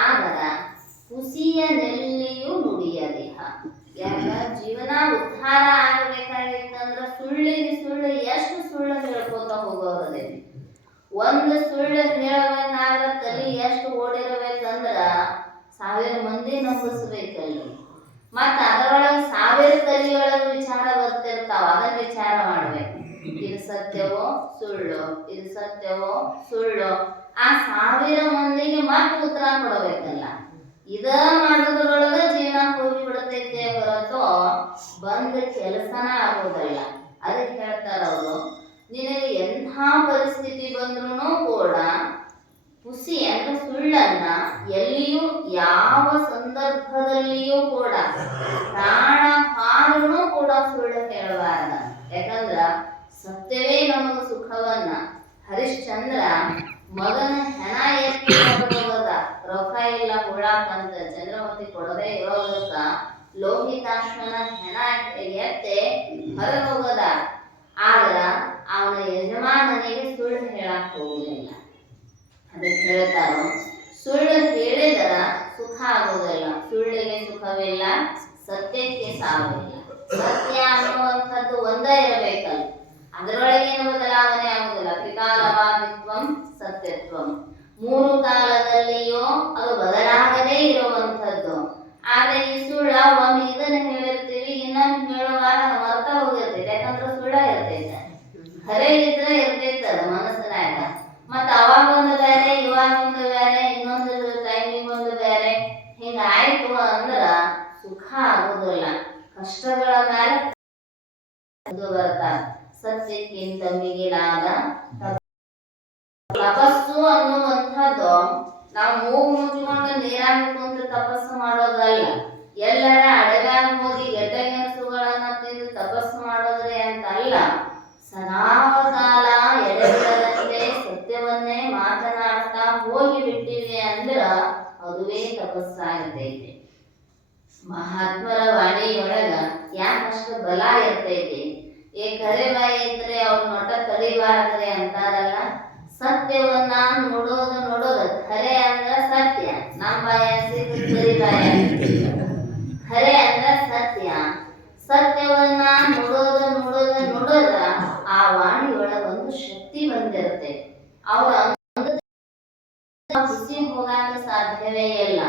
ಆದ್ರ ಹುಸಿಯ ನೆಲ್ಲಿಯೂ ನುಡಿಯ ದೇಹ. ಯಾಕ ಜೀವನ ಉದ್ಧಾರ ಆಗಬೇಕಾಗಿತ್ತಂದ್ರ ಸುಳ್ಳಿಗೆ ಸುಳ್ಳು ಎಷ್ಟು ಸುಳ್ಳು ಹೇಳ್ಕೋತ ಹೋಗೋರದೆ. ಒಂದು ಸುಳ್ಳು ಹೇಳಬೇಕಾದ್ರೆ ತಲೆ ಎಷ್ಟು ಓಡಿರಬೇಕಂದ್ರ 1000 ಮಂದಿ ನಂಬಿಸ್ಬೇಕಲ್ಲಿ. ಮತ್ತ ಅದರೊಳಗೆ 1000 ತಲೆಯೊಳಗೆ ವಿಚಾರ ಬರ್ತಿರ್ತಾವ, ಅದನ್ನ ವಿಚಾರ ಮಾಡ್ಬೇಕು. ಇದು ಸತ್ಯವೋ ಸುಳ್ಳು, ಇದು ಸತ್ಯವೋ ಸುಳ್ಳು, ಆ 1000 ಮಂದಿಗೆ ಮತ್ತೆ ಉತ್ತರ ಕೊಡಬೇಕಲ್ಲ. ಇದ ಮಾಡೋದ್ರೊಳಗ ಜೀವನ ಹೋಗಿ ಬಿಡ್ತೈತೆ ಹೊರತು ಬಂದ ಕೆಲಸನ ಆಗೋದಲ್ಲ. ಅದಕ್ಕೆ ಹೇಳ್ತಾರ ಅವರು, ನಿನಗೆ ಎಂಥ ಪರಿಸ್ಥಿತಿ ಬಂದ್ರೂ ಕೂಡ ಹುಸಿ ಅಂದ್ರೆ ಸುಳ್ಳನ್ನ ಎಲ್ಲಿಯೂ ಯಾವ ಸಂದರ್ಭದಲ್ಲಿಯೂ ಕೂಡ ಪ್ರಾಣ ಹಾರೂ ಕೂಡ ಸುಳ್ಳು ಹೇಳಬಾರ್ದ. ಯಾಕಂದ್ರ ಸತ್ಯವೇ ನಮಗ ಸುಖವನ್ನ. ಹರಿಶ್ಚಂದ್ರ ಮಗನ ಹೆಣ ಎತ್ತಿ ಹೋಗದ, ರೊಕ್ಕ ಇಲ್ಲ ಹುಳಾಕಂತ ಚಂದ್ರವತಿ ಕೊಡದೆ ಇರೋದಕ್ಕ ಲೋಹಿತಾಶ್ವನ ಹೆಣ ಎತ್ತೆ ಹೊರಗೆ ಹೋಗದ. ಆದ್ರ ಅವನ ಯಜಮಾನನಿಗೆ ಸುಳ್ಳು ಹೇಳಕ್ ಹೋಗಲಿಲ್ಲ. ಅದಕ್ಕೆ ಹೇಳ್ತಾರೋ, ಸುಳ್ಳು ಹೇಳಿದರ ಸುಖ ಆಗೋದಿಲ್ಲ, ಸುಳ್ಳಿಗೆ ಸುಖವಿಲ್ಲ, ಸತ್ಯಕ್ಕೆ ಸಾವಿಲ್ಲ. ಸತ್ಯ ಅನ್ನುವಂಥದ್ದು ಒಂದೇ ಇರಬೇಕಲ್ಲ, ಅದರೊಳಗೇನು ಬದಲಾವಣೆ ಆಗುದಿಲ್ಲ. ತ್ರಿಕಾಲವಾದಿತ್ವಂ ಸತ್ಯತ್ವಂ, 3 ಕಾಲದಲ್ಲಿಯೂ ಅದು ಬದಲಾಗದೇ ಇರುವಂಥದ್ದು. ಆದ್ರೆ ಈ ಸುಳ್ಳ ಒಂದು ಇದನ್ನ ಹೇಳಿರ್ತೀವಿ, ಇನ್ನೊಂದು ಹೇಳುವಾಗ ಮರ್ತ ಹೋಗಿರ್ತೈತೆ. ಯಾಕಂದ್ರೆ ಸುಳ್ಳ ಇರ್ತೈತೆ, ಖರೆ ಇದ್ರೆ ಇರ್ತೈತೆ ಅದು ಮನಸ್ಸಿನಾಗ. ಮತ್ತ ಅವಾಗ ಒಂದು ಬೇರೆ, ಇವಾಗ ಒಂದು ಬೇರೆ, ಇನ್ನೊಂದು ಟೈಮಿಗೆ ಒಂದು ಬೇರೆ, ಹಿಂಗ ಆಯ್ತು ಅಂದ್ರ ಸುಖ ಆಗುದಿಲ್ಲ. ಕಷ್ಟಗಳ ಮೇಲೆ ಬರ್ತಾರ. ಸತ್ಯಕ್ಕಿಂತ ಮಿಗಿಲಾದ ತಪಸ್ಸು ಅನ್ನುವಂಥದ್ದು ನಾವು ಮೂಗು ಮುಚ್ಚಿಕೊಂಡು ನೀರಾಗ ಕುಂತು ತಪಸ್ಸು ಮಾಡೋದಲ್ಲ. ಎಲ್ಲರ ಅಡವ್ಯಾಗ ಹೋಗಿ ಗೆಡ್ಡೆ ಗೆಣಸುಗಳನ್ನ ತಿಂದು ತಪಸ್ಸು ಮಾಡೋದ್ರೆ ಅಂತಲ್ಲ. ಸದಾಕಾಲ ಎಡೆಬಿಡದಂತೆ ಸತ್ಯವನ್ನೇ ಮಾತನಾಡ್ತಾ ಹೋಗಿ ಬಿಟ್ಟಿವೆ ಅಂದ್ರ ಅದುವೇ ತಪಸ್ಸಾಗತೈತಿ. ಮಹಾತ್ಮರ ವಾಣಿಯೊಳಗ ಯಾಕಷ್ಟು ಬಲ ಇರ್ತೈತಿ. ಕರೆ ಬಾಯಿ ಇದ್ರೆ ಅವ್ರ ಮಠ ಕಲಿಬಾರದ್ರೆ ಅಂತಾರಲ್ಲ. ಸತ್ಯವನ್ನ ನೋಡೋದು ಖರೆ ಅಂದ್ರ ಸತ್ಯ. ನಮ್ಮ ಬಾಯ ಕರಿ ಬಾಯ ಖರೆ ಅಂದ್ರ ಸತ್ಯ. ಸತ್ಯವನ್ನ ನೋಡೋದ ಆ ವಾಣಿಯೊಳಗ ಒಂದು ಶಕ್ತಿ ಬಂದಿರುತ್ತೆ. ಅವ್ರ ಖುಷಿ ಹೋಗಾಕ ಸಾಧ್ಯವೇ ಇಲ್ಲ.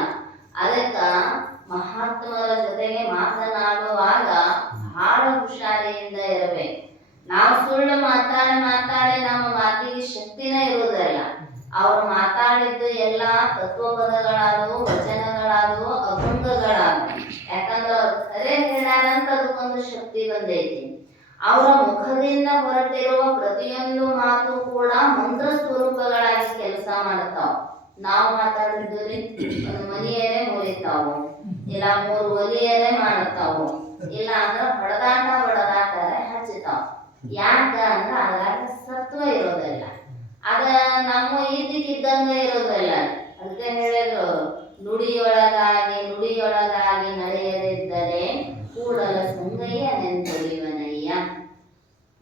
ಅದಕ್ಕ ಮಹಾತ್ಮರ ಜೊತೆಗೆ ಮಾತನಾಡುವಾಗ ಬಹಳ ಹುಷಾರಿಯಿಂದ ಇರಬೇಕು. ನಾವು ಸುಳ್ಳು ಮಾತಾಡಿ ನಮ್ಮ ಮಾತಿಗೆ ಶಕ್ತಿನೇ ಇರುವುದಲ್ಲ. ಅವ್ರು ಮಾತಾಡಿದ್ದು ಎಲ್ಲ ತತ್ವಪದಗಳಾದವು, ವಚನಗಳಾದವು, ಅಭಂಗಗಳಾದವು. ಯಾಕಂದ್ರೆ ಅವ್ರು ಖರೆ ಹೇಳ್ಯಾರಂತ ಅದಕ್ಕೊಂದು ಶಕ್ತಿ ಬಂದೈತಿ. ಅವರ ಮುಖದಿಂದ ಹೊರಟಿರುವ ಪ್ರತಿಯೊಂದು ಮಾತು ಕೂಡ ಮಂತ್ರ ಸ್ವರೂಪಗಳಾಗಿ ಕೆಲಸ ಮಾಡ್ತಾವ. ನಾವು ಮಾತಾಡಿದ್ರೆ ಒಂದು ಮನೆಯರೇ ಮುರಿತಾವು, ಇಲ್ಲ 3 ಒಲಿಯರೇ ಮಾಡ್ತಾವು, ಇಲ್ಲ ಅಂದ್ರೆ ಹೊಡೆದಾಟರೆ ಹಚ್ಚತಾವ. ಯಾಕ ಅಂದ್ರ ಅದ್ರಾಗ ಸತ್ವ ಇರೋದಿಲ್ಲ, ಅದ ನಮ್ಮ ಇದ್ದಕ್ಕಿದ್ದಂಗ ಇರೋದಿಲ್ಲ. ಅದಕ್ಕೆ ಹೇಳಿದ್ರು, ನುಡಿಯೊಳಗಾಗಿ ನಡೆಯದಿದ್ದರೆ ಕೂಡಲ ಸಂಗಯ್ಯ ನೆನ್ಪೊಲಿವನಯ್ಯ.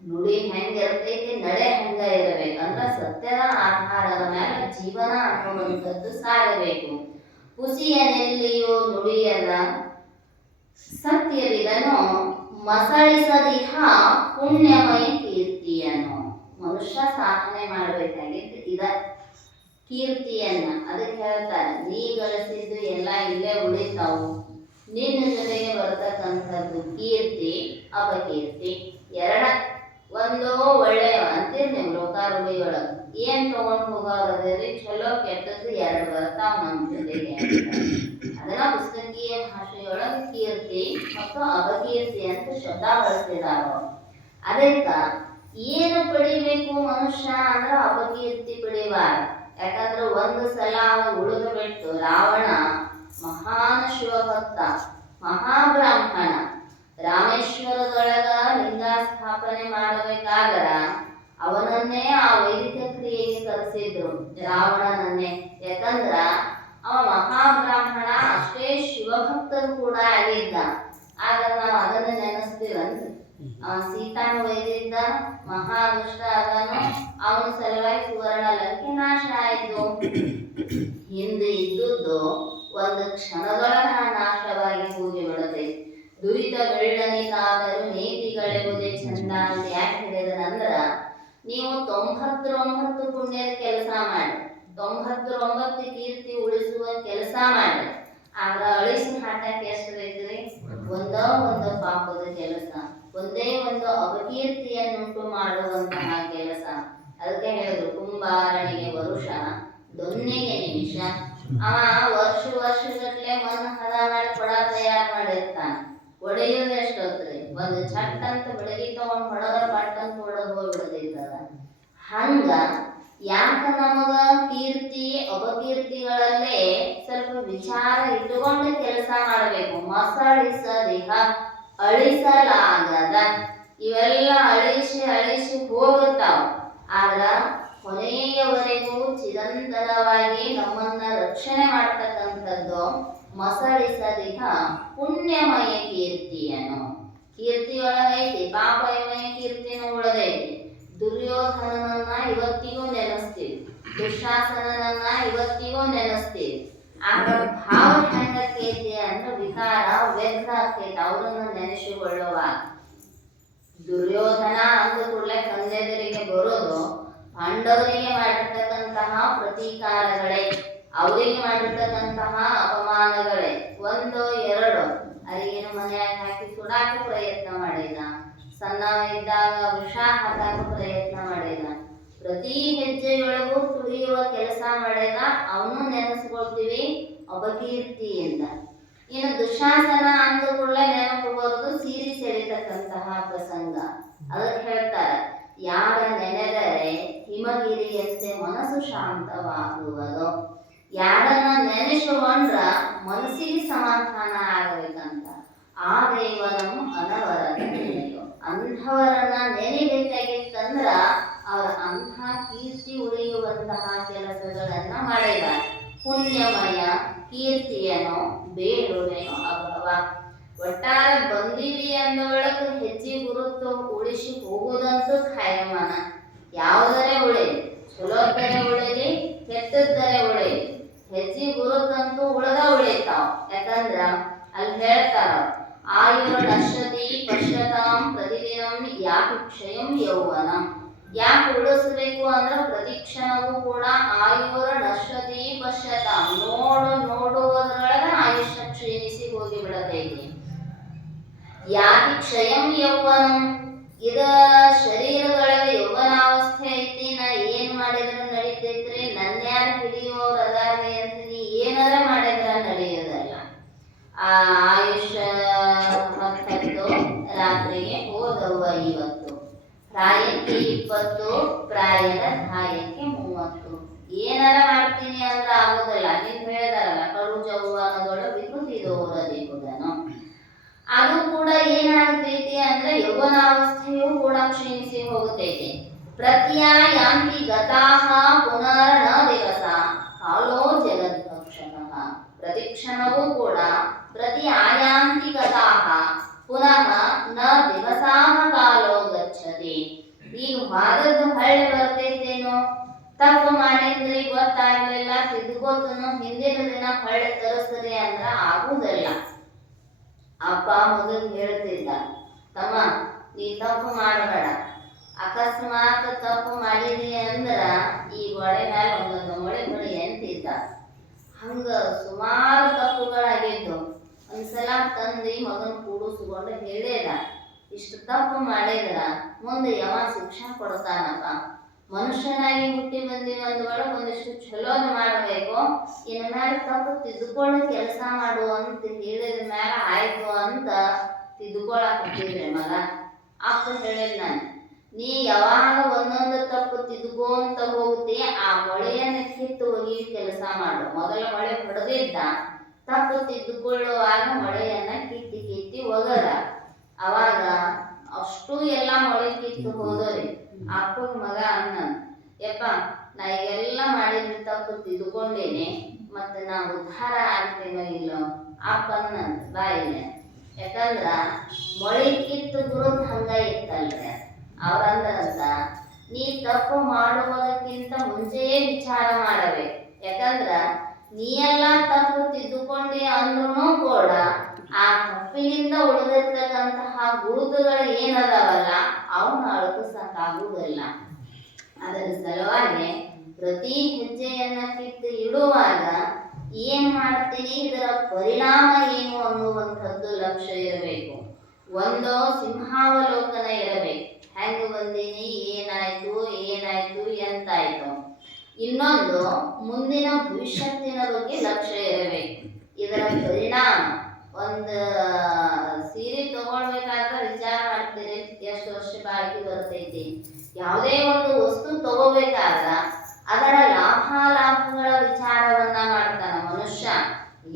ನುಡಿ ಹೆಂಗಿರ್ತೈತಿ, ನಡೆ ಹೆಂಗ ಇರಬೇಕಂದ್ರ ಸತ್ಯದ ಆಧಾರದ ಮೇಲೆ ಜೀವನ ಅನ್ನುವಂಥದ್ದು ಸಾಗಬೇಕು. ಕುಸಿಯನೆಲ್ಲಿಯೂ ನುಡಿಯದ ಸತ್ಯವಿದನು, ಮಸಳಿಸದಿಹ ಪುಣ್ಯಮಯ ಕೀರ್ತಿಯನ್ನು. ಮನುಷ್ಯ ಸಾಧನೆ ಮಾಡಬೇಕಾಗಿದ್ದು ಇದ ಕೀರ್ತಿಯನ್ನ. ಅದಕ್ಕೆ ಹೇಳ್ತಾರೆ, ನೀ ಗಳಿಸಿದ್ದು ಎಲ್ಲ ಇಲ್ಲೇ ಉಳಿತಾವು, ನಿನ್ನ ಜೊತೆಗೆ ಬರ್ತಕ್ಕಂಥದ್ದು ಕೀರ್ತಿ ಅಪಕೀರ್ತಿ ಎರಡ. ಒಂದು ಒಳ್ಳೆಯ ಅಂತೀರಿ ನೀವು ಲೋಕಾರೂಢಿಯೊಳಗ, ಏನ್ ತಗೊಂಡು ಹೋಗೋರದೇರಿ, ಚಲೋ ಕೆಟ್ಟದ್ದು 2 ಬರ್ತಾವ ನಮ್ಮ ಜೊತೆಗೆ. ಅದನ್ನ ಪುಸ್ತಕೀಯ ಭಾಷೆಯೊಳಗ ಕೀರ್ತಿ ಮತ್ತು ಅಪಕೀರ್ತಿ ಅಂತ ಶಬ್ದ ಬಳಸಿದಾರ. ಅದಕ್ಕ ಏನು ಪಡಿಬೇಕು ಮನುಷ್ಯ ಅಂದ್ರ ಅಪಕೀರ್ತಿ ಪಡಿಬಾರ. ಯಾಕಂದ್ರೆ ಒಂದು ಸಲ ಉಳಿದು ಬಿಟ್ಟು ರಾವಣ ಮಹಾನ್ ಶಿವಭಕ್ತ, ಮಹಾಬ್ರಾಹ್ಮಣ, ರಾಮೇಶ್ವರದೊಳಗ ಲಿಂಗ ಸ್ಥಾಪನೆ ಮಾಡಬೇಕಾದ್ರ ಅವನನ್ನೇ ಆ ವೈದಿಕ ಕ್ರಿಯೆಗೆ ಕರೆಸಿದ್ರು, ರಾವಣನನ್ನೇ. ಯಾಕಂದ್ರ ಅವ ಮಹಾಬ್ರಾಹ್ಮಣ, ಅಷ್ಟೇ ಶಿವಭಕ್ತರು ಕೂಡ ಆಗಿದ್ದ. ಆದ್ರೆ ನಾವು ಅದನ್ನ ನೆನೆಸ್ತೀವಂತ. ಸೀತಾನ ಒಯ್ದಿದ್ದ, ಮಹಾದುಷ್ಟ ಅದನ್ನು, ಅವನ ಸಲುವಾಗಿ ಸುವರ್ಣ ಲಂಕೆ ನಾಶ ಆಯ್ತು. ಹಿಂದೆ ಇದ್ದುದು ಒಂದು ಕ್ಷಣದೊಳಗ ನಾಶವಾಗಿ ಹೋಗಿ ಬಿಡದೆ. ದುರಿತ ಬೆಳ್ಳನಿಗಾದರೂ ನೀತಿಗಳೆಂಬುದೇ ಚಂದ ಅಂತ ಯಾಕೆ ಹೇಳಿದ್ರಂದ್ರ, ನೀವು 99 ಪುಣ್ಯದ ಕೆಲಸ ಮಾಡಿ, 99 ಕೀರ್ತಿ ಉಳಿಸುವ ಕೆಲಸ ಮಾಡಿ, ಆದ್ರ ಅಳಿಸಿ ಹಾಕಕ್ಕೆ ಎಷ್ಟು ಬೇಕ್ರಿ? ಒಂದು ಪಾಪದ ಕೆಲಸ, ಒಂದೇ ಒಂದು ಅಪಕೀರ್ತಿಯನ್ನುಂಟು ಮಾಡುವಂತಹ ಕೆಲಸ. ಅದಕ್ಕೆ ಹೇಳಿದ್ರು, ಕುಂಬಾರನಿಗೆ ವರುಷ ದೊನ್ನೆಗೆ ನಿಮಿಷ. ಅವ ವರ್ಷಗಟ್ಲೆ ಮಣ್ಣು ಹದ ಮಾಡಿ ಕೊಡ ತಯಾರು ಮಾಡಿರ್ತಾನ, ಒಡೆಯೋದು ಎಷ್ಟೊತ್ತರಿ? ಒಂದು ಚಟ್ ಅಂತ ಬೆಳಗ್ಗೆ ತಗೊಂಡು ಹೊಡೆದ ಪಟ್ ಅಂತ ಹೊಡೆದು ಹೋಗ್ಬಿಡ್ತೈತದ. ಹಂಗ ಯಾಕ ನಮಗ ಕೀರ್ತಿ ಅಪಕೀರ್ತಿಗಳಲ್ಲೇ ಸ್ವಲ್ಪ ವಿಚಾರ ಇಟ್ಟುಕೊಂಡು ಕೆಲಸ ಮಾಡಬೇಕು. ಮಸಳಿಸದಿಹ ಅಳಿಸಲಾಗದ. ಇವೆಲ್ಲ ಅಳಿಸಿ ಹೋಗುತ್ತಾವ, ಆದ್ರ ಕೊನೆಯವರೆಗೂ ಚಿರಂತನವಾಗಿ ನಮ್ಮನ್ನ ರಕ್ಷಣೆ ಮಾಡ್ತಕ್ಕಂಥದ್ದು ಮಸಳಿಸದಿಹ ಪುಣ್ಯಮಯ ಕೀರ್ತಿಯನ್ನು. ಕೀರ್ತಿಯೊಳಗೈತಿ ಪಾಪಮಯ ಕೀರ್ತಿನೂ ಉಳದೈತಿ. ದುರ್ಯೋಧನನನ್ನ ಇವತ್ತಿಗೂ ನೆನೆಸ್ತೀವಿ, ದುಶಾಸನನನ್ನ ಇವತ್ತಿಗೂ ನೆನೆಸ್ತೀವಿ. ಆಗ ಭಾವ ಹೆಂಗೈತಿ ಅಂದ್ರೆ ವಿಕಾರ ವ್ಯರ್ಥ ಆಗ್ತೈತಿ ಅವ್ರನ್ನ ನೆನೆಸಿಕೊಳ್ಳುವಾಗ. ದುರ್ಯೋಧನ ಅಂದ ಕೂಡಲೇ ಕಣ್ಣೆದುರಿಗೆ ಬರೋದು ಪಾಂಡವರಿಗೆ ಮಾಡಿರ್ತಕ್ಕಂತಹ ಪ್ರತೀಕಾರಗಳೇ, ಅವರಿಗೆ ಮಾಡಿರ್ತಕ್ಕಂತಹ ಅಪಮಾನಗಳೇ. 1 2 ಅರಿಗಿನ ಮನೆಯಾಗ ಹಾಕಿ ಸುಡಾಕ ಪ್ರಯತ್ನ ಮಾಡಿದ, ಸಣ್ಣ ಇದ್ದಾಗ ವಿಷ ಹಾಕಾಕ ಪ್ರಯತ್ನ ಮಾಡಿದ, ಪ್ರತಿ ಹೆಜ್ಜೆಯೊಳಗೂ ತುಳಿಯುವ ಕೆಲಸ ಮಾಡಿದ. ಅವನು ನೆನೆಸ್ಕೊಳ್ತೀವಿ ಅಪಕೀರ್ತಿಯಿಂದ. ಇನ್ನು ದುಶಾಸನ ಅಂದ ಕೂಡಲೇ ನೆನಪು ಬರೋದು ಸೀರಿ ಸೆಳಿತಕ್ಕಂತಹ ಪ್ರಸಂಗ. ಅದಕ್ಕೆ ಹೇಳ್ತಾರೆ, ಯಾರ ನೆನೆದರೆ ಹಿಮಗಿರಿಯಂತೆ ಮನಸ್ಸು ಶಾಂತವಾಗುವುದು. ಯಾರನ್ನ ನೆನೆಸಿಕೊಂಡ್ರ ಮನಸ್ಸಿಗೆ ಸಮಾಧಾನ ಆಗಬೇಕಂತ. ಆ ದೇವನನ್ನು ಅನವರತ ನೆನೆಯು. ಅಂಥವರನ್ನ ನೆನೆಬೇಕಾಗಿತ್ತಂದ್ರ ಅವರ ಅಂಥ ಕೀರ್ತಿ ಉಳಿಯುವಂತಹ ಕೆಲಸಗಳನ್ನ ಮಾಡಿದ್ದಾರೆ. ಪುಣ್ಯಮಯ ಕೀರ್ತಿಯನೋ ಬೇಡುವೆನೋ ಅಭವ. ಒಟ್ಟಾರೆ ಬಂದೀವಿ ಅಂದ ಒಳಗ ಹೆಜ್ಜೆ ಗುರುತು ಉಳಿಸಿ ಹೋಗುವುದಂತೂ ಖಾಯಮನ. ಯಾವುದರೇ ಉಳಿಲಿ, ಚಲೋದರೆ ಉಳಿಲಿ, ಕೆಟ್ಟದ್ದರೆ ಉಳಿಲಿ, ಹೆಜ್ಜೆ ಗುರುತಂತೂ ಉಳಿತಾವ. ಯಾಕಂದ್ರ ಅಲ್ಲಿ ಹೇಳ್ತಾರ, ಆಯುರ ನಶ್ಯತಿ ಪಶ್ಯತಾಂ ಪ್ರತಿದಿನಂ ಯಾಕೆ ಕ್ಷಯಂ ಯೌವನಂ. ಯಾಕೆ ಉಳಿಸ್ಬೇಕು ಅಂದ್ರ ಪ್ರತಿಕ್ಷಣವೂ ಕೂಡ ಆಯುರ ನಶ್ಯತಿ ಪಶ್ಯತಾಂ, ನೋಡುವುದರೊಳಗ ಆಯುಷ್ಯ ಕ್ಷೀಣಿಸಿ ಹೋಗಿ ಬಿಡತೈತಿ. ಯಾಕೆ ಕ್ಷಯಂ ಯೌವನಂ, ಇದ ಶರೀರದೊಳಗೆ ಯೌವನಾವಸ್ಥೆ ಐತಿ, ನಾ ಏನ್ ಮಾಡಿದ್ರು ನಡೀತೈತ್ರಿ, ನನ್ಯಾರು ಹಿಡಿಯೋರು ಅದಾರ್ರಿ ಅಂತ ನೀ ಏನಾರ ಮಾಡಿದ್ರ ನಡೆಯೋದಲ್ಲ. ಆ ಆಯುಷ್ಯ 10 ರಾತ್ರಿಗೆ ಹೋದವ್ವ ಇವತ್ತು. ಪ್ರಾಯಕ್ಕೆ 20 ಪ್ರಾಯದ ಧಾಯಕ್ಕೆ 30. ಏನಾರ ಮಾಡ್ತೀನಿ ಅಂದ್ರೆ ಆಗೋದಲ್ಲ. ನೀನ್ ಹೇಳಿದಾರಲ್ಲ, ಕಡು ಜೌವನದೊಳ ವಿಕೃತಿದೋರದಿಗುದನು. ಅದು ಕೂಡ ಏನಾಗ್ತೈತಿ ಅಂದ್ರೆ ಯೌವನಾವಸ್ಥೆಯೂ ಕೂಡ ಕ್ಷೀಣಿಸಿ ಹೋಗುತ್ತೈತಿ. ಪ್ರತ್ಯಾಯಾಂತಿ ಗತಾಹ ಪುನರ್ನ ದಿವಸ ಕಾಲೋ ಜಗದ್ಭಕ್ಷಕಃ. ಪ್ರತಿಕ್ಷಣವೂ ಕೂಡ ಪ್ರತಿ ಆಯಾಂತಿ ಗತಾಹ ಪುನಃ ನ ದಿವಸಾಹ ಕಾಲೋ ಗಚ್ಚತಿ. ಈಗ ವಾದದ್ದು ಹಳ್ಳಿ ಬರ್ತೈತೇನೋ, ತಪ್ಪು ಮಾಡಿದ್ರಿ ಗೊತ್ತಾಗ್ಲಿಲ್ಲ, ತಿದ್ದುಕೋತನು ಹಿಂದಿನ ದಿನ ಹೊಳ್ಳಿ ತರಿಸ್ತದೆ ಅಂದ್ರ ಆಗುವುದಲ್ಲ. ಅಪ್ಪ ಮಗನ್ ಹೇಳ್ತಿದ್ದ, ತಮ್ಮ ನೀ ತಪ್ಪು ಮಾಡಬೇಡ, ಅಕಸ್ಮಾತ್ ತಪ್ಪು ಮಾಡಿದಿ ಅಂದ್ರ ಈ ಒಳೆ ಮೇಲೆ ಒಂದೊಂದು ಮೊಳೆ ಬಳಿ ಅಂತಿದ್ದ. ಹಂಗ ಸುಮಾರು ತಪ್ಪುಗಳಾಗಿದ್ದು ಒಂದ್ಸಲ ತಂದಿ ಮಗನ್ ಕೂಡಿಸ್ಕೊಂಡು ಹೇಳಿದ, ಇಷ್ಟು ತಪ್ಪು ಮಾಡಿದ್ರ ಮುಂದೆ ಯಮ ಶಿಕ್ಷೆ ಕೊಡ್ತಾನಪ್ಪ. ಮನುಷ್ಯನಾಗಿ ಹುಟ್ಟಿ ಬಂದಿನ ಒಂದಿಷ್ಟು ಚಲೋದ್ ಮಾಡಬೇಕು, ಇನ್ನು ಮೇಲೆ ತಪ್ಪು ತಿದ್ದುಕೊಳ್ಳೋ ಕೆಲಸ ಮಾಡು ಅಂತ ಹೇಳಿದ ಮ್ಯಾಲ ಆಯ್ತು ಅಂತ ತಿದ್ದುಕೊಳಕ್ ಹತ್ತಿದ್ರೆ ಮಗ. ಅಪ್ಪ ಹೇಳಿದ್ ನಾನು, ನೀ ಯಾವಾಗ ಒಂದೊಂದು ತಪ್ಪು ತಿದ್ದುಕೊಂತ ಹೋಗ್ತಿ ಆ ಮೊಳೆಯನ್ನ ಕಿತ್ತು ಒಗಿ ಕೆಲಸ ಮಾಡು. ಮೊದಲ ಮೊಳೆ ಹೊಡೆದಿದ್ದ, ತಪ್ಪು ತಿದ್ದುಕೊಳ್ಳುವಾಗ ಮೊಳೆಯನ್ನ ಕಿತ್ತಿ ಕಿತ್ತಿ ಒಗದ. ಅವಾಗ ಅಷ್ಟು ಎಲ್ಲ ಮೊಳೆ ಕಿತ್ತು ಹೋದರಿ. ಅಪ್ಪಗ ಮಗ ಅನ್ನ, ಯಪ್ಪ ನಾ ಈಗೆಲ್ಲ ಮಾಡಿದ್ರೆ ತಪ್ಪು ತಿದ್ದುಕೊಂಡೇನೆ, ಮತ್ತೆ ನಾ ಉದ್ಧಾರ ಆಗ್ತೇನೋ ಇಲ್ಲೋ. ಅಪ್ಪ ಅನ್ನಂತ ಬಾಯಿಲೆ, ಯಾಕಂದ್ರ ಮೊಳೆ ಕಿತ್ತು ಗುರುದ್ ಹಂಗ ಇತ್ತಲ್ರಿ. ಅವ್ರಂದ್ರಂತ, ನೀ ತಪ್ಪು ಮಾಡುವುದಕ್ಕಿಂತ ಮುಂಚೆಯೇ ವಿಚಾರ ಮಾಡಬೇಕು. ಯಾಕಂದ್ರ ನೀ ಎಲ್ಲ ತಪ್ಪು ತಿದ್ದುಕೊಂಡಿ ಅಂದ್ರೂ ಕೂಡ ಆ ತಪ್ಪಿನಿಂದ ಉಳಿದಿರ್ತಕ್ಕಂತಹ ಗುರುತುಗಳು ಏನದಾವಲ್ಲ ಅವನ್ನ ಅಳುಕಿಸಕ್ಕಾಗುವುದಿಲ್ಲ. ಅದರ ಸಲುವಾಗಿ ಪ್ರತಿ ಹೆಜ್ಜೆಯನ್ನ ಕಿತ್ತು ಇಡುವಾಗ ಏನ್ ಮಾಡ್ತೀನಿ, ಇದರ ಪರಿಣಾಮ ಏನು ಅನ್ನುವಂಥದ್ದು ಲಕ್ಷ್ಯ ಇರಬೇಕು. ಒಂದು ಸಿಂಹಾವಲೋಕನ ಇರಬೇಕು, ಹೆಂಗ ಬಂದೀನಿ, ಏನಾಯ್ತು ಎಂತಾಯ್ತು. ಇನ್ನೊಂದು ಮುಂದಿನ ಭವಿಷ್ಯತ್ತಿನ ಬಗ್ಗೆ ಲಕ್ಷ್ಯ ಇರಬೇಕು. ಇದರ ಪರಿಣಾಮ, ಒಂದು ಸೀರೆ ತಗೊಳ್ಬೇಕಾದ್ರೆ ವಿಚಾರ ಮಾಡ್ತೀರಿ ಎಷ್ಟು ವರ್ಷ ಬಾಕಿ ಬರ್ತೈತಿ. ಯಾವುದೇ ಒಂದು ವಸ್ತು ತಗೋಬೇಕಾದ್ರ ಅದರ ಲಾಭಾಲಾಭಗಳ ವಿಚಾರವನ್ನ ಮಾಡ್ತಾನ ಮನುಷ್ಯ.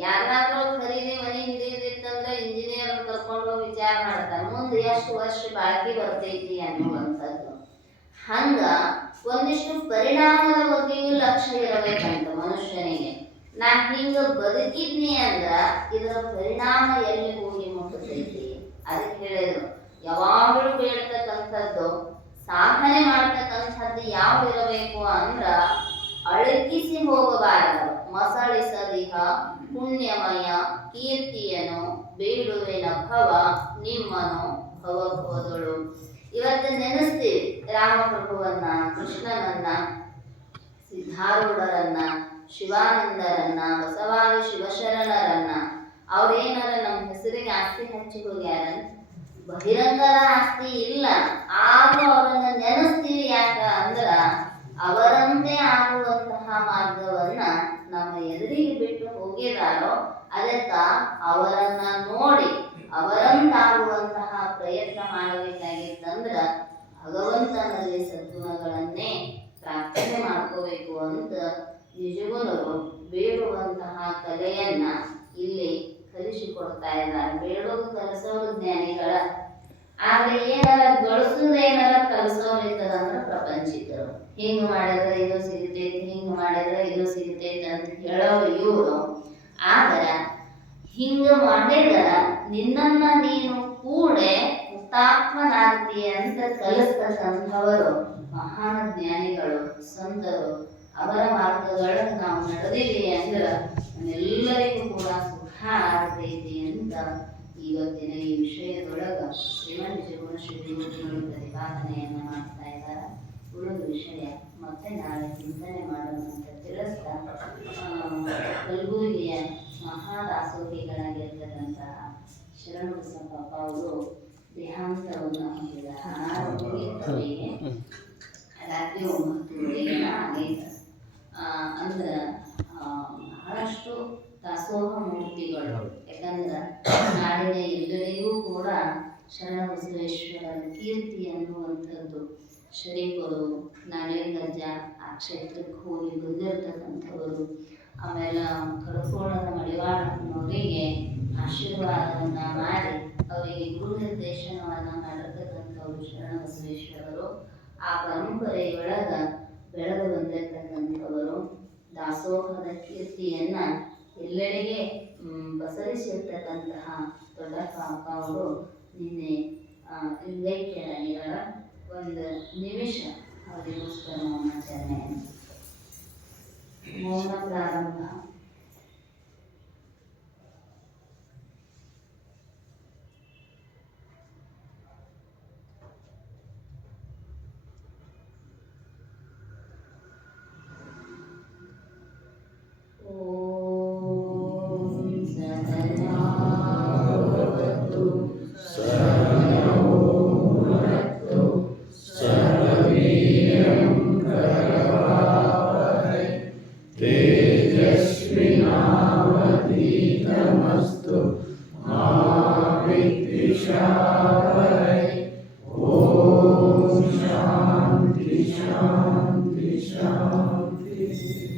ಯಾರಾದ್ರೂ ಖರೀದಿ ಮನೆ ಹಿಡಿದಿತ್ತಂದ್ರೆ ಇಂಜಿನಿಯರ್ ಕರ್ಕೊಂಡು ವಿಚಾರ ಮಾಡ್ತಾನೆ, ಮುಂದೆ ಎಷ್ಟು ವರ್ಷ ಬಾಕಿ ಬರ್ತೈತಿ ಅನ್ನುವಂಥದ್ದು. ಹಂಗ ಒಂದಿಷ್ಟು ಪರಿಣಾಮದ ಬಗ್ಗೆಯೂ ಲಕ್ಷ್ಯ ಇರಬೇಕಂತ ಮನುಷ್ಯನಿಗೆ. ನಾ ಹಿಂಗ ಬದುಕಿದ್ನಿ ಅಂದ್ರ ಇದರ ಪರಿಣಾಮ ಎಲ್ಲಿ ಹೋಗಿ ಮುಟ್ಟತೈತಿ. ಅದಕ್ಕೆ ಹೇಳಿದ್ರು, ಯಾವಾಗಲೂ ಬೇಡ್ತಕ್ಕಂಥದ್ದು, ಸಾಧನೆ ಮಾಡ್ತಕ್ಕಂಥದ್ದು ಯಾವ ಇರಬೇಕು ಅಂದ್ರ ಅಳಕಿಸಿ ಹೋಗಬಾರದು. ಮಸಳಿಸದಿಹ ಪುಣ್ಯಮಯ ಕೀರ್ತಿಯನು ಬೇಡುವೆನ ಭವ ನಿಮ್ಮನು ಭವಬೋದಳು. ಇವತ್ತು ನೆನೆಸ್ತೀವಿ ರಾಮಪ್ರಭುವನ್ನ, ಕೃಷ್ಣನನ್ನ, ಸಿದ್ಧಾರೂಢರನ್ನ, ಶಿವಾನಂದರನ್ನ, ಬಸವಾದಿ ಶಿವಶರಣರನ್ನ. ಅವ್ರೇನಾರ ನಮ್ಮ ಹೆಸರಿಗೆ ಆಸ್ತಿ ಹಚ್ಚಿ ಹೋಗ್ಯಾರ, ಬಹಿರಂಗದ ಆಸ್ತಿ ಇಲ್ಲ, ಆದ್ರೂ ಅವರನ್ನ ನೆನೆಸ್ತೀವಿ. ಯಾಕ ಅಂದ್ರ ಅವರಂತೆ ಆಗುವಂತಹ ಮಾರ್ಗವನ್ನ ನಮ್ಮ ಎದುರಿಗೆ ಬಿಟ್ಟು ಹೋಗಿದಾರೋ, ಅದಕ್ಕ ಅವರನ್ನ ನೋಡಿ ಅವರಂತಾಗುವಂತಹ ಪ್ರಯತ್ನ ಮಾಡಬೇಕಾಗಿತ್ತಂದ್ರ ಭಗವಂತನಲ್ಲಿ ಸದ್ಗುಣಗಳನ್ನೇ ಪ್ರಾರ್ಥನೆ ಮಾಡ್ಕೋಬೇಕು ಅಂತ ನಿಜಗುಣರು ಬೇಡುವಂತಹ ಕಲೆಯನ್ನ ಇಲ್ಲಿ ಕಲಿಸಿಕೊಡ್ತಾ ಇದ್ದಾರೆ. ಬೇಡೋದು ಕಲಿಸೋರು ಜ್ಞಾನಿಗಳ, ಆದ್ರೆ ಏನಾರ ಗಳಿಸೋದೇನಾರ ಕಲಿಸೋರಿದ್ದದ ಅಂದ್ರೆ ಪ್ರಪಂಚಿಕರು. ಹಿಂಗ್ ಮಾಡಿದ್ರೆ ಇದು ಸಿಗ್ತೈತಿ, ಹಿಂಗ್ ಮಾಡಿದ್ರೆ ಇದು ಸಿಗ್ತೈತಿ ಅಂತ ಹೇಳೋರು ಇವರು. ಆದ್ರ ಹಿಂಗ ಮಾಡಿದ್ರ ನಿನ್ನನ್ನ ನೀನು ಕೂಡೆ ಹುತಾತ್ಮನಾಗ್ತಿ ಅಂತ ಕಲಿಸ್ತಕ್ಕಂಥವರು ಮಹಾನ್ ಜ್ಞಾನಿಗಳು, ಸಂತರು. ಅವರ ಮಾರ್ಗದೊಳಗೆ ನಾವು ನಡೆದಿವಿ ಅಂದ್ರ ನಮ್ಮೆಲ್ಲರಿಗೂ ಕೂಡ ಸುಖ ಆಗ್ತೈತಿ ಅಂತ ಇವತ್ತಿನ ಈ ವಿಷಯದೊಳಗ ಶ್ರೀಮನ್ ಜೀವನ ಶ್ರೀಗಳು ಪ್ರತಿಪಾದನೆಯನ್ನ ಮಾಡ್ತಾ ಇದ್ದಾರೆ. ಉಳಿದ ವಿಷಯ ಮತ್ತೆ ನಾಳೆ ಚಿಂತನೆ ಮಾಡೋಣ ಅಂತ ತಿಳಿಸ್ತಾ, ಕಲಬುರಗಿಯ ಮಹಾದಾಸೋಹಿಗಳಾಗಿರ್ತಕ್ಕಂತಹ ಶರಣಬಸಪ್ಪ ಅವರು ದೇಹಾಂತವನ್ನು ಹೊಂದಿದ್ದಾರೆ. ರಾತ್ರಿ 9 ಆಗೈತೆ. ಅಂದ್ರೆ ಬಹಳಷ್ಟು ದಾಸೋಹ ಮೂರ್ತಿಗಳು. ಯಾಕಂದ್ರೆ ನಾಡಿನ ಎಲ್ಲರಿಗೂ ಕೂಡ ಶರಣಬಸವೇಶ್ವರ ಕೀರ್ತಿ ಅನ್ನುವಂಥದ್ದು ಶರೀಫರು ನಾಳೆಗಜ್ಜ ಆ ಕ್ಷೇತ್ರಕ್ಕೆ ಹೋಗಿ ಬಂದಿರ್ತಕ್ಕಂಥವರು, ಆಮೇಲೆ ಕಡಕೋಣದ ಮಡಿವಾಳನವರಿಗೆ ಆಶೀರ್ವಾದವನ್ನು ಮಾಡಿ ಅವರಿಗೆ ಗುರು ನಿರ್ದೇಶನವನ್ನು ಮಾಡಿರ್ತಕ್ಕಂಥವ್ರು ಶರಣಬಸವೇಶ್ವರರು. ಆ ಪರಂಪರೆಯೊಳಗ ಬೆಳೆದು ಬಂದಿರತಕ್ಕಂಥವರು ದಾಸೋಹದ ಕೀರ್ತಿಯನ್ನು ಎಲ್ಲೆಡೆಗೆ ಪಸರಿಸಿರ್ತಕ್ಕಂತಹ ದೊಡ್ಡ ಕಾಕ ಅವರು ನಿನ್ನೆ ಲಿಂಗೈಕ್ಯರಾಗಿರ ಒಂದು ನಿಮಿಷ ಅವರಿಗೋಸ್ಕರ ಮೌನಾಚರಣೆ. ಮೌನ ಪ್ರಾರಂಭ. तेजस्विनावधीतमस्तु मा विद्विषावहै। ॐ शान्ति शान्ति शान्ति।